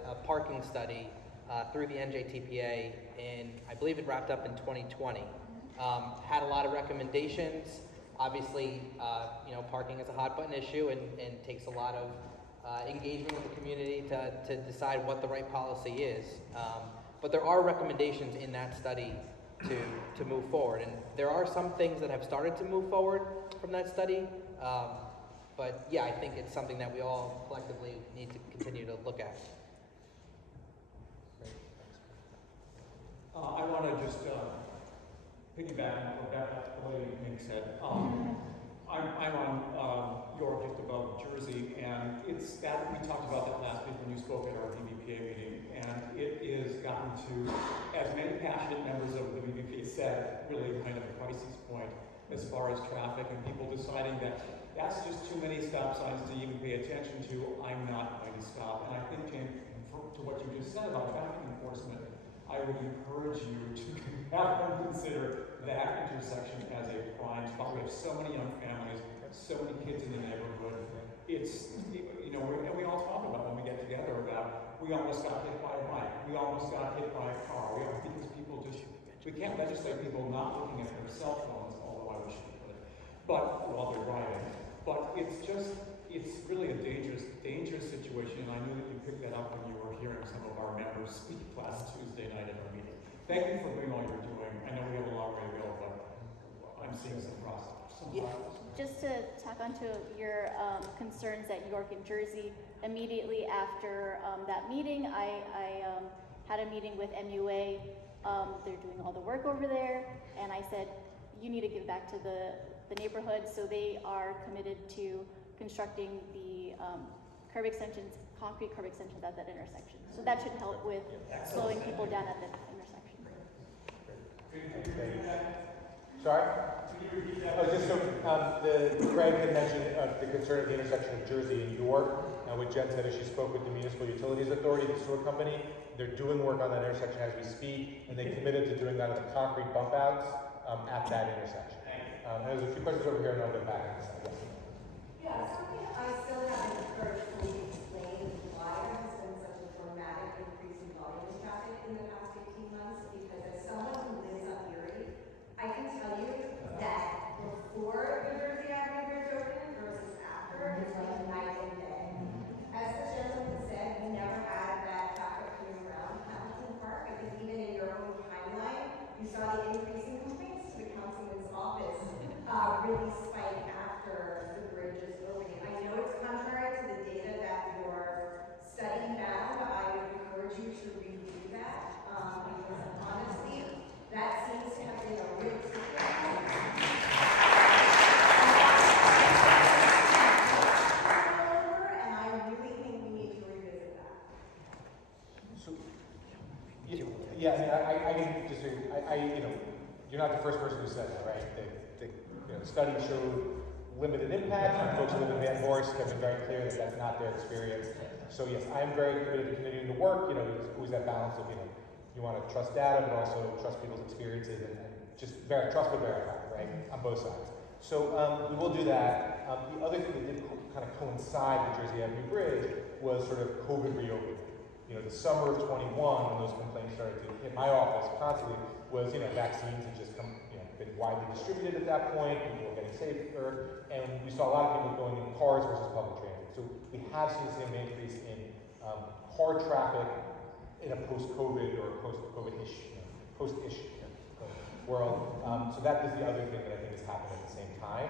a parking study through the NJTPA, and I believe it wrapped up in 2020. Had a lot of recommendations. Obviously, you know, parking is a hot button issue and takes a lot of engagement with the community to decide what the right policy is. But there are recommendations in that study to move forward. And there are some things that have started to move forward from that study. But yeah, I think it's something that we all collectively need to continue to look at. I want to just piggyback on what Lady Ming said. I'm on York, just above Jersey, and it's that we talked about that last week when you spoke at our BBPA meeting, and it is gotten to, as many passionate members of the BBPA said, really kind of a crisis point as far as traffic and people deciding that that's just too many stop signs to even pay attention to. I'm not going to stop. And I think, James, to what you just said about traffic enforcement, I would encourage you to have them consider that intersection as a prime spot. We have so many young families, so many kids in the neighborhood. It's, you know, and we all talk about when we get together about, we almost got hit by a bike, we almost got hit by a car, because people just, we can't legislate people not looking at their cell phones, although I wish we could, but while they're driving. But it's really a dangerous situation, and I knew that you picked that up when you were hearing some of our members speak last Tuesday night at our meeting. Thank you for doing all you're doing. I know we have a long way to go, but I'm seeing some process. Just to tack onto your concerns at York and Jersey, immediately after that meeting, I had a meeting with MUA. They're doing all the work over there, and I said, you need to give back to the neighborhood. So they are committed to constructing the curb extensions, concrete curb extensions at that intersection. So that should help with slowing people down at the intersection. Sorry? Oh, just so Craig had mentioned the concern of the intersection of Jersey and York. And what Jen said is she spoke with the Municipal Utilities Authority, the sewer company. They're doing work on that intersection as we speak, and they committed to doing that with the concrete bump outs at that intersection. There's a few questions over here, and I'll go back. Yeah, something I still haven't heard fully explained why there has been such a dramatic increase in volume of traffic in the past 18 months, because as someone who lives up Erie, I can tell you that before the Jersey Avenue Bridge opened versus after is like night and day. As the gentleman said, we never had that traffic coming around Hamilton Park. I think even in your own timeline, you saw the increase in complaints to the councilman's office really spike after the bridge is opening. I know it's contrary to the data that your study you're not the first person who said that, right? The study showed limited impact, and folks who live in Van Horst have been very clear that that's not their experience. So yes, I am very committed to continuing to work. There's always that balance of, you want to trust data, but also trust people's experiences and just trust but verify, right? On both sides. So we will do that. The other thing that did kind of coincide with Jersey Avenue Bridge was sort of COVID reopening. The summer of 21, when those complaints started to hit my office constantly, was, vaccines had just been widely distributed at that point, people were getting safer, and we saw a lot of people going in cars versus public transit. So we have seen the same increase in car traffic in a post-COVID or post-COVID-ish, world. So that is the other thing that I think is happening at the same time,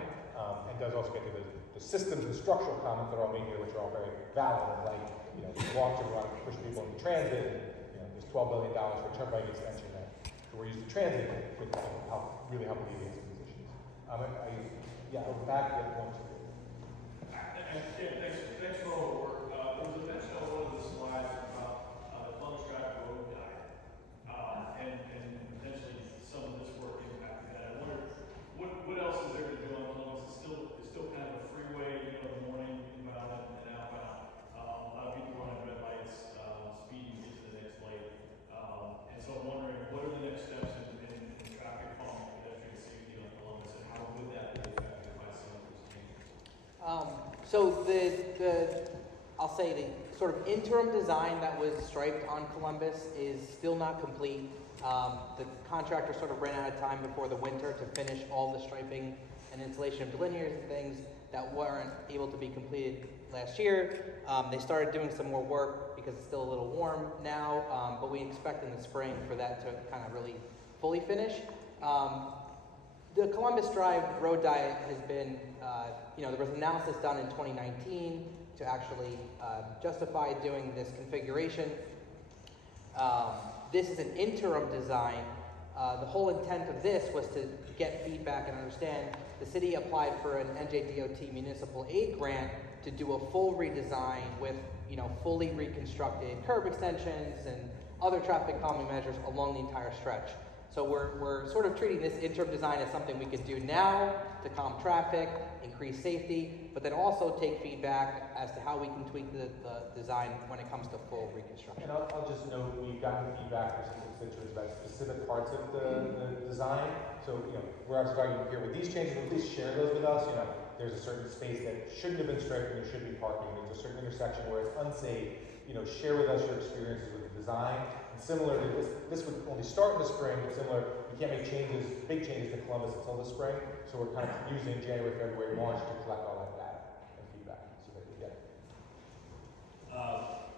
and does also get to the systems and structural comments that are all made here, which are all very valid, like, long-term we want to push people into transit, and, there's $12 billion for turnpike extension that we're using transit to really help alleviate some of these issues. Over back, we have one, two. Thanks for all the work. There was a mention on one of the slides about the Columbus Drive road diet, and potentially some of this work impacting that. I wonder what else is there to do on Columbus? It's still kind of a freeway, in the morning, inbound and outbound. A lot of people run at red lights, speeding to get to the next light. And so I'm wondering, what are the next steps in traffic calming, pedestrian safety on Columbus, and how would that be affected by some of those changes? So I'll say the sort of interim design that was striped on Columbus is still not complete. The contractor sort of ran out of time before the winter to finish all the striping and installation of delineators and things that weren't able to be completed last year. They started doing some more work because it's still a little warm now, but we expect in the spring for that to kind of really fully finish. The Columbus Drive road diet has been, there was an analysis done in 2019 to actually justify doing this configuration. This is an interim design. The whole intent of this was to get feedback and understand. The city applied for an NJDOT municipal aid grant to do a full redesign with, fully reconstructed curb extensions and other traffic calming measures along the entire stretch. So we're sort of treating this interim design as something we could do now to calm traffic, increase safety, but then also take feedback as to how we can tweak the design when it comes to full reconstruction. And I'll just note, we've gotten feedback from some constituents about specific parts of the design. So, we're obviously talking here with these changes, please share those with us. There's a certain space that shouldn't have been striped and there should be parking. There's a certain intersection where it's unsafe. Share with us your experiences with the design. And similarly, this would only start in the spring, but similar, we can't make big changes to Columbus until the spring. So we're kind of using January, February, March to collect all that data and feedback so that we get it.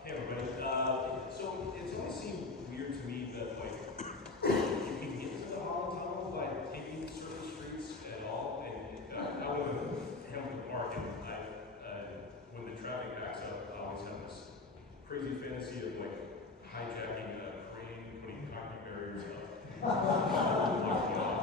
Hey everybody. So it's always seemed weird to me that you can get to the Holland Tunnel by taking certain streets at all. And I live in Hamilton Park, and when the traffic backs up, I always have this crazy fantasy of hijacking a crane, putting concrete barriers up, blocking it off.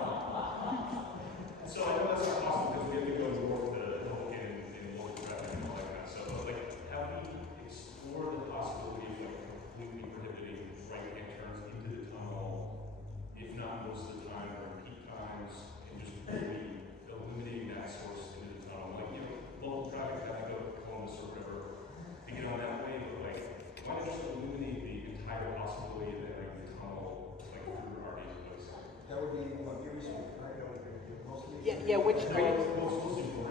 So I know that's not possible because we have to go north to Hoboken and local traffic and all that kind of stuff. But have we explored the possibility of completely prohibiting right-hand turns into the tunnel, if not most of the time or in peak times, and just really eliminating that source into the tunnel? Local traffic have to go to Columbus or whatever to get on that way, but why not just eliminate the entire possibility of entering the tunnel through our neighborhoods? That would be what Erie Street, right? That would be mostly. Yeah, which Mostly for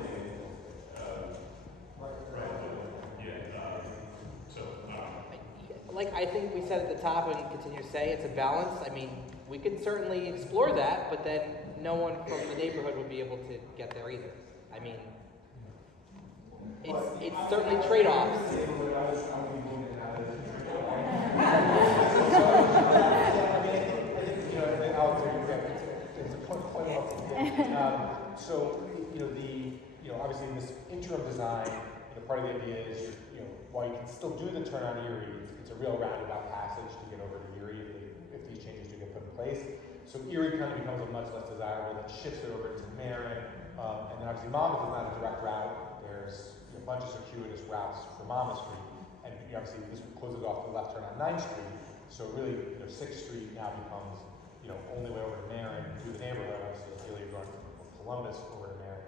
I think we said at the top and continue to say, it's a balance. I mean, we could certainly explore that, but then no one from the neighborhood would be able to get there either. I mean, it's certainly trade-offs. Obviously in this interim design, part of the idea is, while you can still do the turn on Erie, it's a real roundabout passage to get over to Erie if these changes do get put in place. So Erie kind of becomes a much less desirable, that shifts it over into Marin, and then obviously Monmouth is not a direct route. There's a bunch of circuitous routes for Monmouth Street, and obviously this closes off the left turn on 9th Street. So really, 6th Street now becomes, only way over to Marin through the neighborhood, obviously ideally you're going from Columbus over to Marin.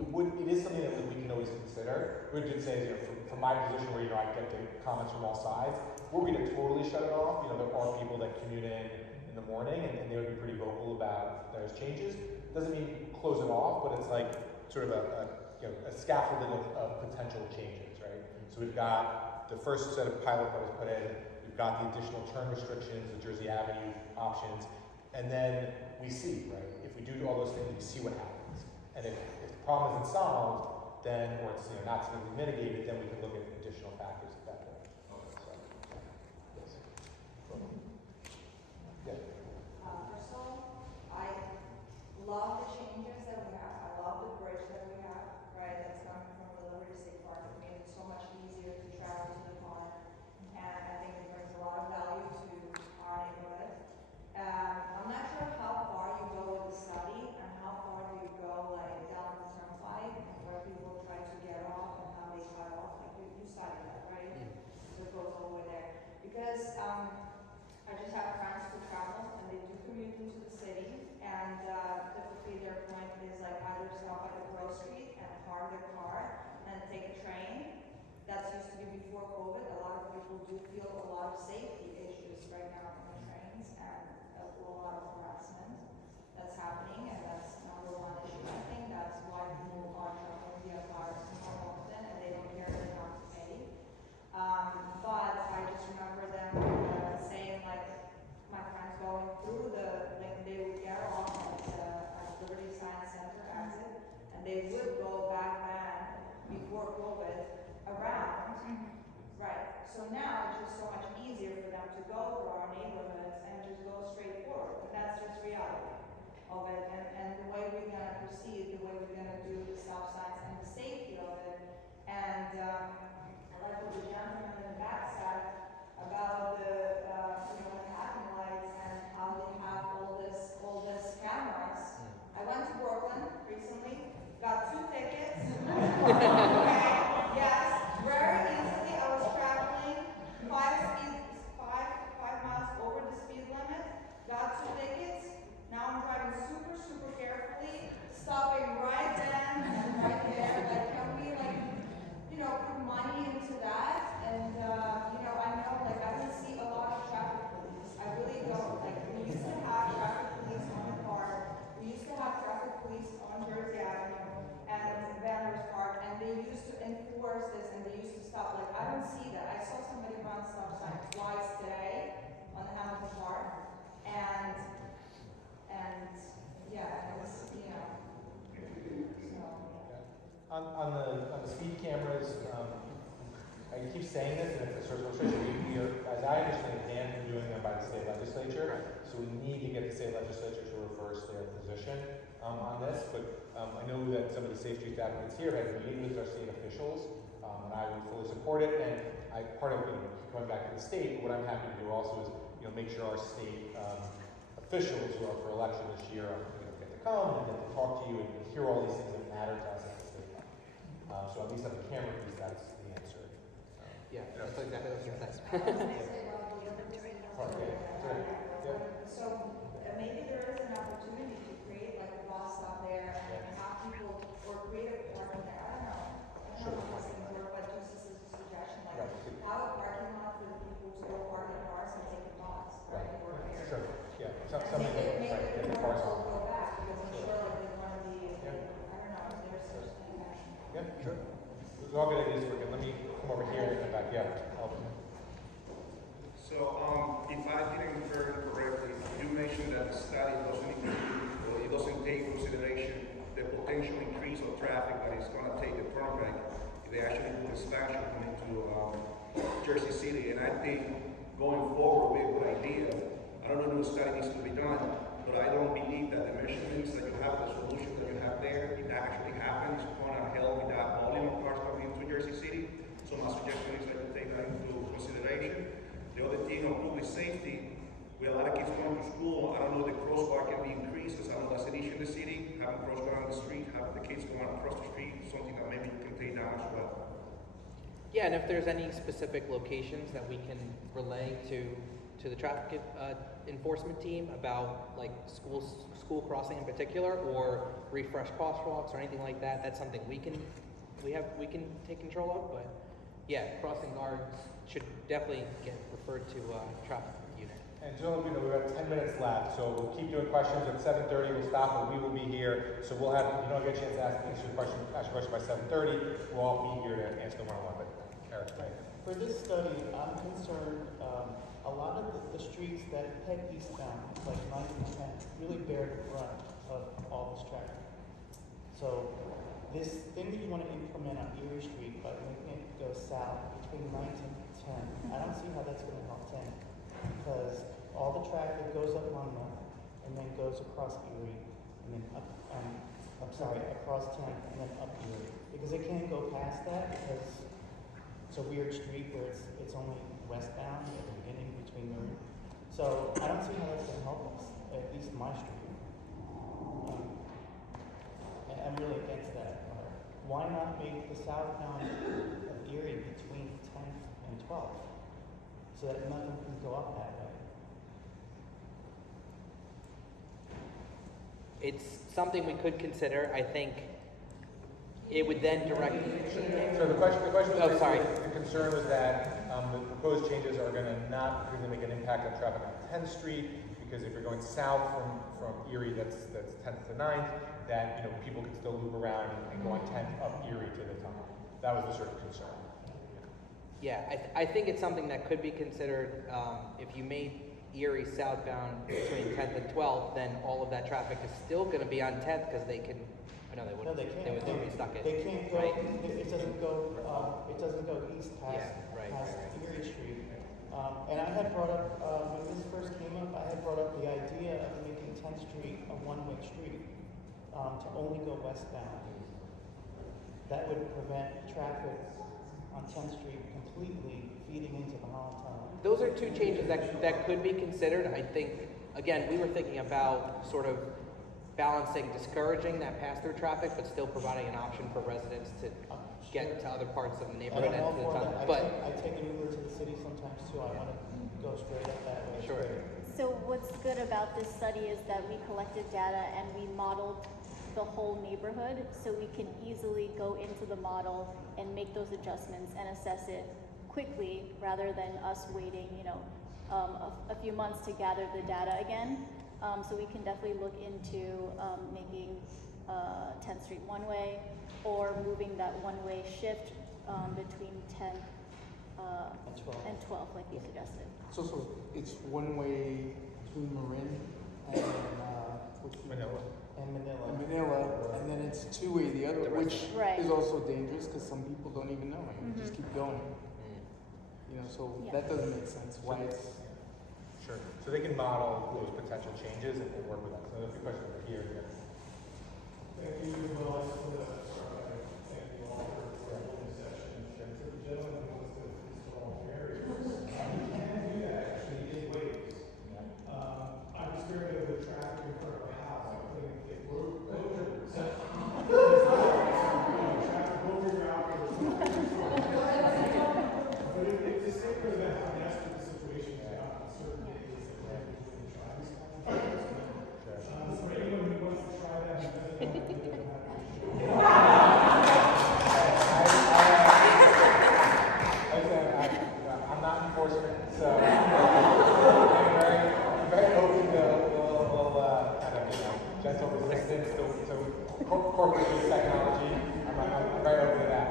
It is something that we can always consider. What I did say is, from my position where, I get the comments from all sides, were we to totally shut it off, there are people that commute in the morning and they would be pretty vocal about those changes. Doesn't mean close it off, but it's like sort of a scaffolding of potential changes, right? So we've got the first set of pilot that was put in, we've got the additional turn restrictions, the Jersey Avenue options, and then we see, right? If we do all those things, we see what happens. And if the problem isn't solved, then, or it's not significantly mitigated, then we can look at additional factors at that point. So, yes. Yeah. First of all, I love the changes that we have. I love the bridge that we have, right? That's coming from the Liberty State Park. It made it so much easier to travel to the park. And I think it brings a lot of value to our neighborhood. I'm not sure how far you go with the study and how far do you go like down the turnpike and where people try to get off and how they cut off. Like you studied that, right? So it goes all the way there. Because I just have friends who travel and they do commute into the city, and typically their point is like either stop at the grocery and park their car and take a train. That used to be before COVID. A lot of people do feel a lot of safety issues right now on the trains and a lot of harassment that's happening, and that's number one issue. I think that's why people are traveling via cars more often and they don't care they have to pay. But I just remember them saying like my friends going through like they would get off at Liberty Science Center exit and they would go back then before COVID around. Right. So now it's just so much easier for them to go through our neighborhoods and just go straight forward. And that's just reality of it. And the way we're gonna proceed, the way we're gonna do the stop signs and the safety of it. And I like what the gentleman in the back said about the Manhattan lights and how they have all this cameras. I went to Brooklyn recently, got 2 tickets. Okay, yes, very easily. I was traveling 5 miles over the speed limit, got 2 tickets. Now I'm driving super, super carefully, stopping right then and right there. Like, can we put money into that? And I know like I don't see a lot of traffic police. I really don't. Like we used to have traffic police on the park. We used to have traffic police on Jersey Avenue and Vander's Park, and they used to enforce this and they used to stop. Like I don't see that. I saw somebody run stop sign twice today on the Hamilton Park, and yeah, it was so. On the speed cameras, I keep saying this, and it's a source of frustration. We are, as I understand it, banned from doing them by the state legislature. So we need to get the state legislature to reverse their position on this. But I know that some of the Safe Streets advocates here have meetings with our state officials, and I would fully support it. And part of going back to the state, what I'm happy to do also is make sure our state officials who are up for election this year get to come and get to talk to you and hear all these things that matter to us at the state level. So at least on the camera piece, that's the answer. Yeah, that's exactly what you're saying. So maybe there is an opportunity to create like a bus stop there and have people, or create a parking there. I don't know how these things work, but just as a suggestion, like have a parking lot for the people to go park their cars and take a bus, right? Or here. Sure. Yeah. Make it Get the cars affordable off. to go back, because I'm sure like they want to be, I don't know, if there's such thing. Yeah, sure. Those are all good ideas. Let me come over here and come back. Yeah. So, if I didn't hear correctly, you mentioned that the study doesn't include, or it doesn't take consideration the potential increase of traffic that is going to take the turnpike if they actually do expansion into Jersey City. And I think going forward would be a good idea. I don't know if the study needs to be done, but I don't believe that the measurements that you have, the solution that you have there, if that actually happens, it's going to help with that volume of cars coming into Jersey City. So my suggestion is that you take that into consideration. The other thing on public safety, we have a lot of kids going to school. I don't know if the crossbar can be increased, because I know that's an issue in the city. Having crossbar on the street, having the kids going across the street, something that maybe you can take down as well. Yeah, and if there's any specific locations that we can relay to the traffic enforcement team about like school crossing in particular, or refresh crosswalks or anything like that. That's something we can take control of. But yeah, crossing guards should definitely get referred to traffic unit. And gentlemen, we have 10 minutes left, so we'll keep doing questions. At 7:30, we'll stop, but we will be here. So we'll have, you don't get a chance to ask your question by 7:30. We'll all be here to answer the one-on-one. But Eric, right? For this study, I'm concerned, a lot of the streets that head eastbound, like 9th and 10th, really bear the brunt of all this traffic. So this thing that you want to implement on Erie Street by making it go south between 9th and 10th, I don't see how that's going to help 10th, because all the traffic goes up Monmouth and then goes across Erie and then up, across 10th and then up Erie, because they can't go past that because it's a weird street where it's only westbound at the beginning between them. So I don't see how that's gonna help us, at least my street. I'm really against that. Why not make the southbound of Erie between 10th and 12th, so that nothing can go up that way? It's something we could consider. I think it would then direct. So the question Oh, sorry. the concern was that the proposed changes are going to not really make an impact on traffic on 10th Street, because if you're going south from Erie, that's 10th to 9th, that people can still loop around and go on 10th up Erie to the top. That was the sort of concern. Yeah, I think it's something that could be considered. If you made Erie southbound between 10th and 12th, then all of that traffic is still going to be on 10th because they can. No, they wouldn't. No, they can't. They would be stuck in. They can't go. Right? It doesn't go. It doesn't go east past right. Erie Street. And I had brought up when this first came up. I had brought up the idea of making 10th Street a one-way street to only go westbound. That would prevent traffic on 10th Street completely feeding into the Holland Tunnel. Those are two changes that could be considered. I think, again, we were thinking about sort of balancing discouraging that pass-through traffic, but still providing an option for residents to get to other parts of the neighborhood and to the tunnel. I take an Uber to the city sometimes too. I want to go straight up that way. Sure. So what's good about this study is that we collected data and we modeled the whole neighborhood, so we can easily go into the model and make those adjustments and assess it quickly, rather than us waiting, a few months to gather the data again. So we can definitely look into making 10th Street one-way, or moving that one-way shift between 10th and 12th, like you suggested. So it's one-way between Marin and Manila. Manila, and then it's two-way the other way, which Right. is also dangerous because some people don't even know and just keep going. So Yeah. that doesn't make sense. Why it's Sure. So they can model those potential changes and work with that. So a few questions over here. Thank you, well, I just want to start by thanking you all for holding this session. For the gentleman who wants to install barriers, you can do that actually in ways. I'm experimenting with traffic in front of my house. I'm putting a road closure. Traffic over ground. But it's a statement about how desperate the situation is now on certain days that we're able to try these kinds of things. For anyone who wants to try that, and doesn't know what to do, I'm not enforcement, so I'm very open to kind of gentle resistance to corporate technology. I'm very open to that.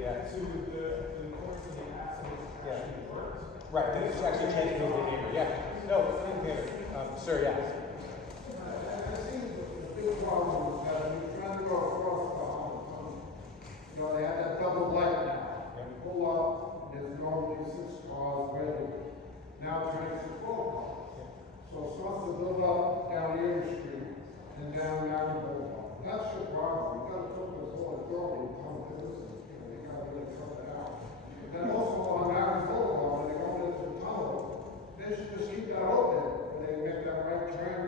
Yeah. to the importance of the accidents actually works. Right. This is actually changing the behavior. Yeah. No. Sir. Yes. I think the big problem is that when you're trying to go across the Holland Tunnel, they have that double light now. You pull up, there's normally 6 cars waiting. Now it turns to 12 cars. So it starts to build up down Erie Street and down Marion Boulevard. That's your problem. You gotta put this whole authority to come to this, and you gotta really cut it out. And then also on Marion Boulevard, when they go into the tunnel, they should just keep that open, and they make that right turn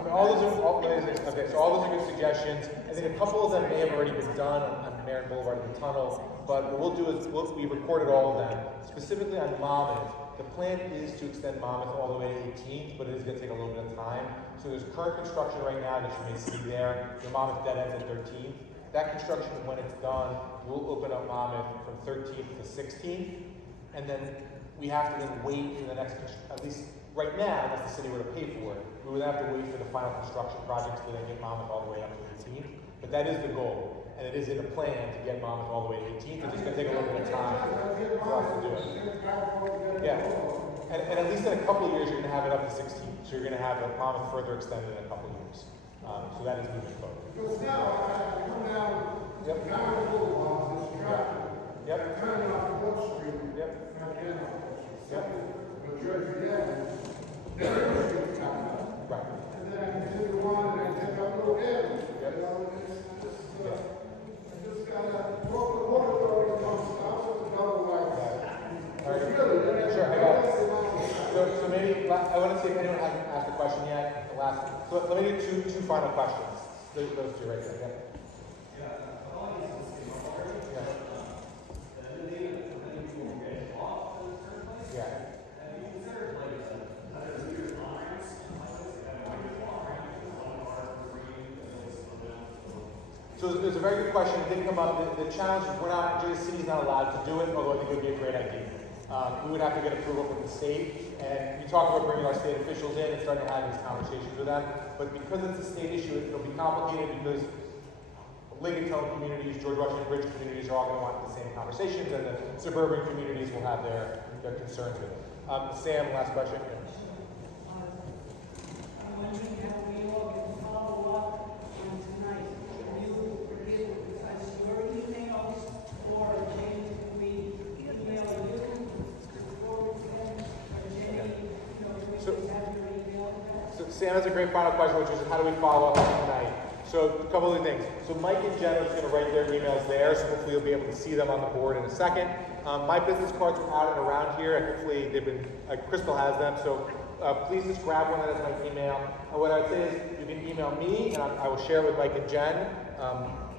I mean, all those are good suggestions. I think a couple of them may have already been done on Marion Boulevard in the tunnel, but what we'll do is we recorded all of them. Specifically on Monmouth, the plan is to extend Monmouth all the way to 18th, but it is going to take a little bit of time. So there's current construction right now that you may see there. The Monmouth dead ends at 13th. That construction, when it's done, will open up Monmouth from 13th to 16th, and then we have to then wait for the next, at least right now, unless the city were to pay for it, we would have to wait for the final construction projects to then get Monmouth all the way up to 18th. But that is the goal, and it is in the plan to get Monmouth all the way to 18th. It's just going to take a little bit of time for us to do it. Yeah, and at least in a couple of years, you're going to have it up to 16. So you're going to have Monmouth further extended in a couple of years. So that is moving forward. Because now, I come down, Yep. Marion Boulevard, there's traffic. Yep. Turning off Brook Street. Yep. And again, off Brook Street. Yep. But Jersey Avenue, then Brook Street's coming up. Right. And then I continue on and I take up Little Avenue. Yep. You know, I just gotta, water authority comes down with another light. All right. Really, Sure, I got it. So maybe, I want to see if anyone hasn't asked a question yet. The last, so let me do two final questions. Those two right there, yeah. Yeah. So there's a very good question. It did come up. The challenge is Jersey City's not allowed to do it, although I think it would be a great idea. We would have to get approval from the state, and we talk about bringing our state officials in and starting to have these conversations with them. But because it's a state issue, it'll be complicated because Lincoln communities, George Washington Bridge communities are all going to want the same conversations, and the suburban communities will have their concerns with it. Sam, last question. Yeah. I'm wondering how we all can follow up on tonight. Can you forgive us your emails, or James, can we email you before we send, or Jenny, do we have your email address? So Sam has a great final question, which is how do we follow up on tonight? So a couple of things. So Mike and Jen are just going to write their emails there, so hopefully you'll be able to see them on the board in a second. My business cards are out and around here, and hopefully they've been, Crystal has them, so please just grab one that has my email. And what I would say is you can email me, and I will share it with Mike and Jen.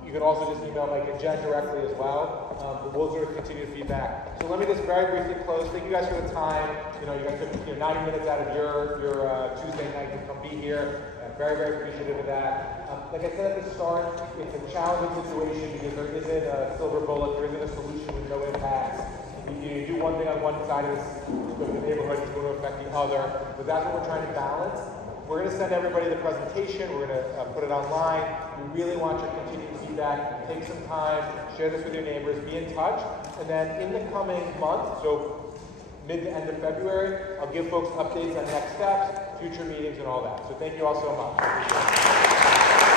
You can also just email Mike and Jen directly as well. But we'll sort of continue to feedback. So let me just very briefly close. Thank you guys for the time. You guys took 90 minutes out of your Tuesday night to come be here. Very, very appreciative of that. Like I said at the start, it's a challenging situation because there isn't a silver bullet, there isn't a solution with no impact. You do one thing on one side of the neighborhood, it's going to affect the other. But that's what we're trying to balance. We're going to send everybody the presentation. We're going to put it online. We really want your continued feedback. Take some time, share this with your neighbors, be in touch. And then in the coming month, so mid to end of February, I'll give folks updates on next steps, future meetings, and all that. So thank you all so much.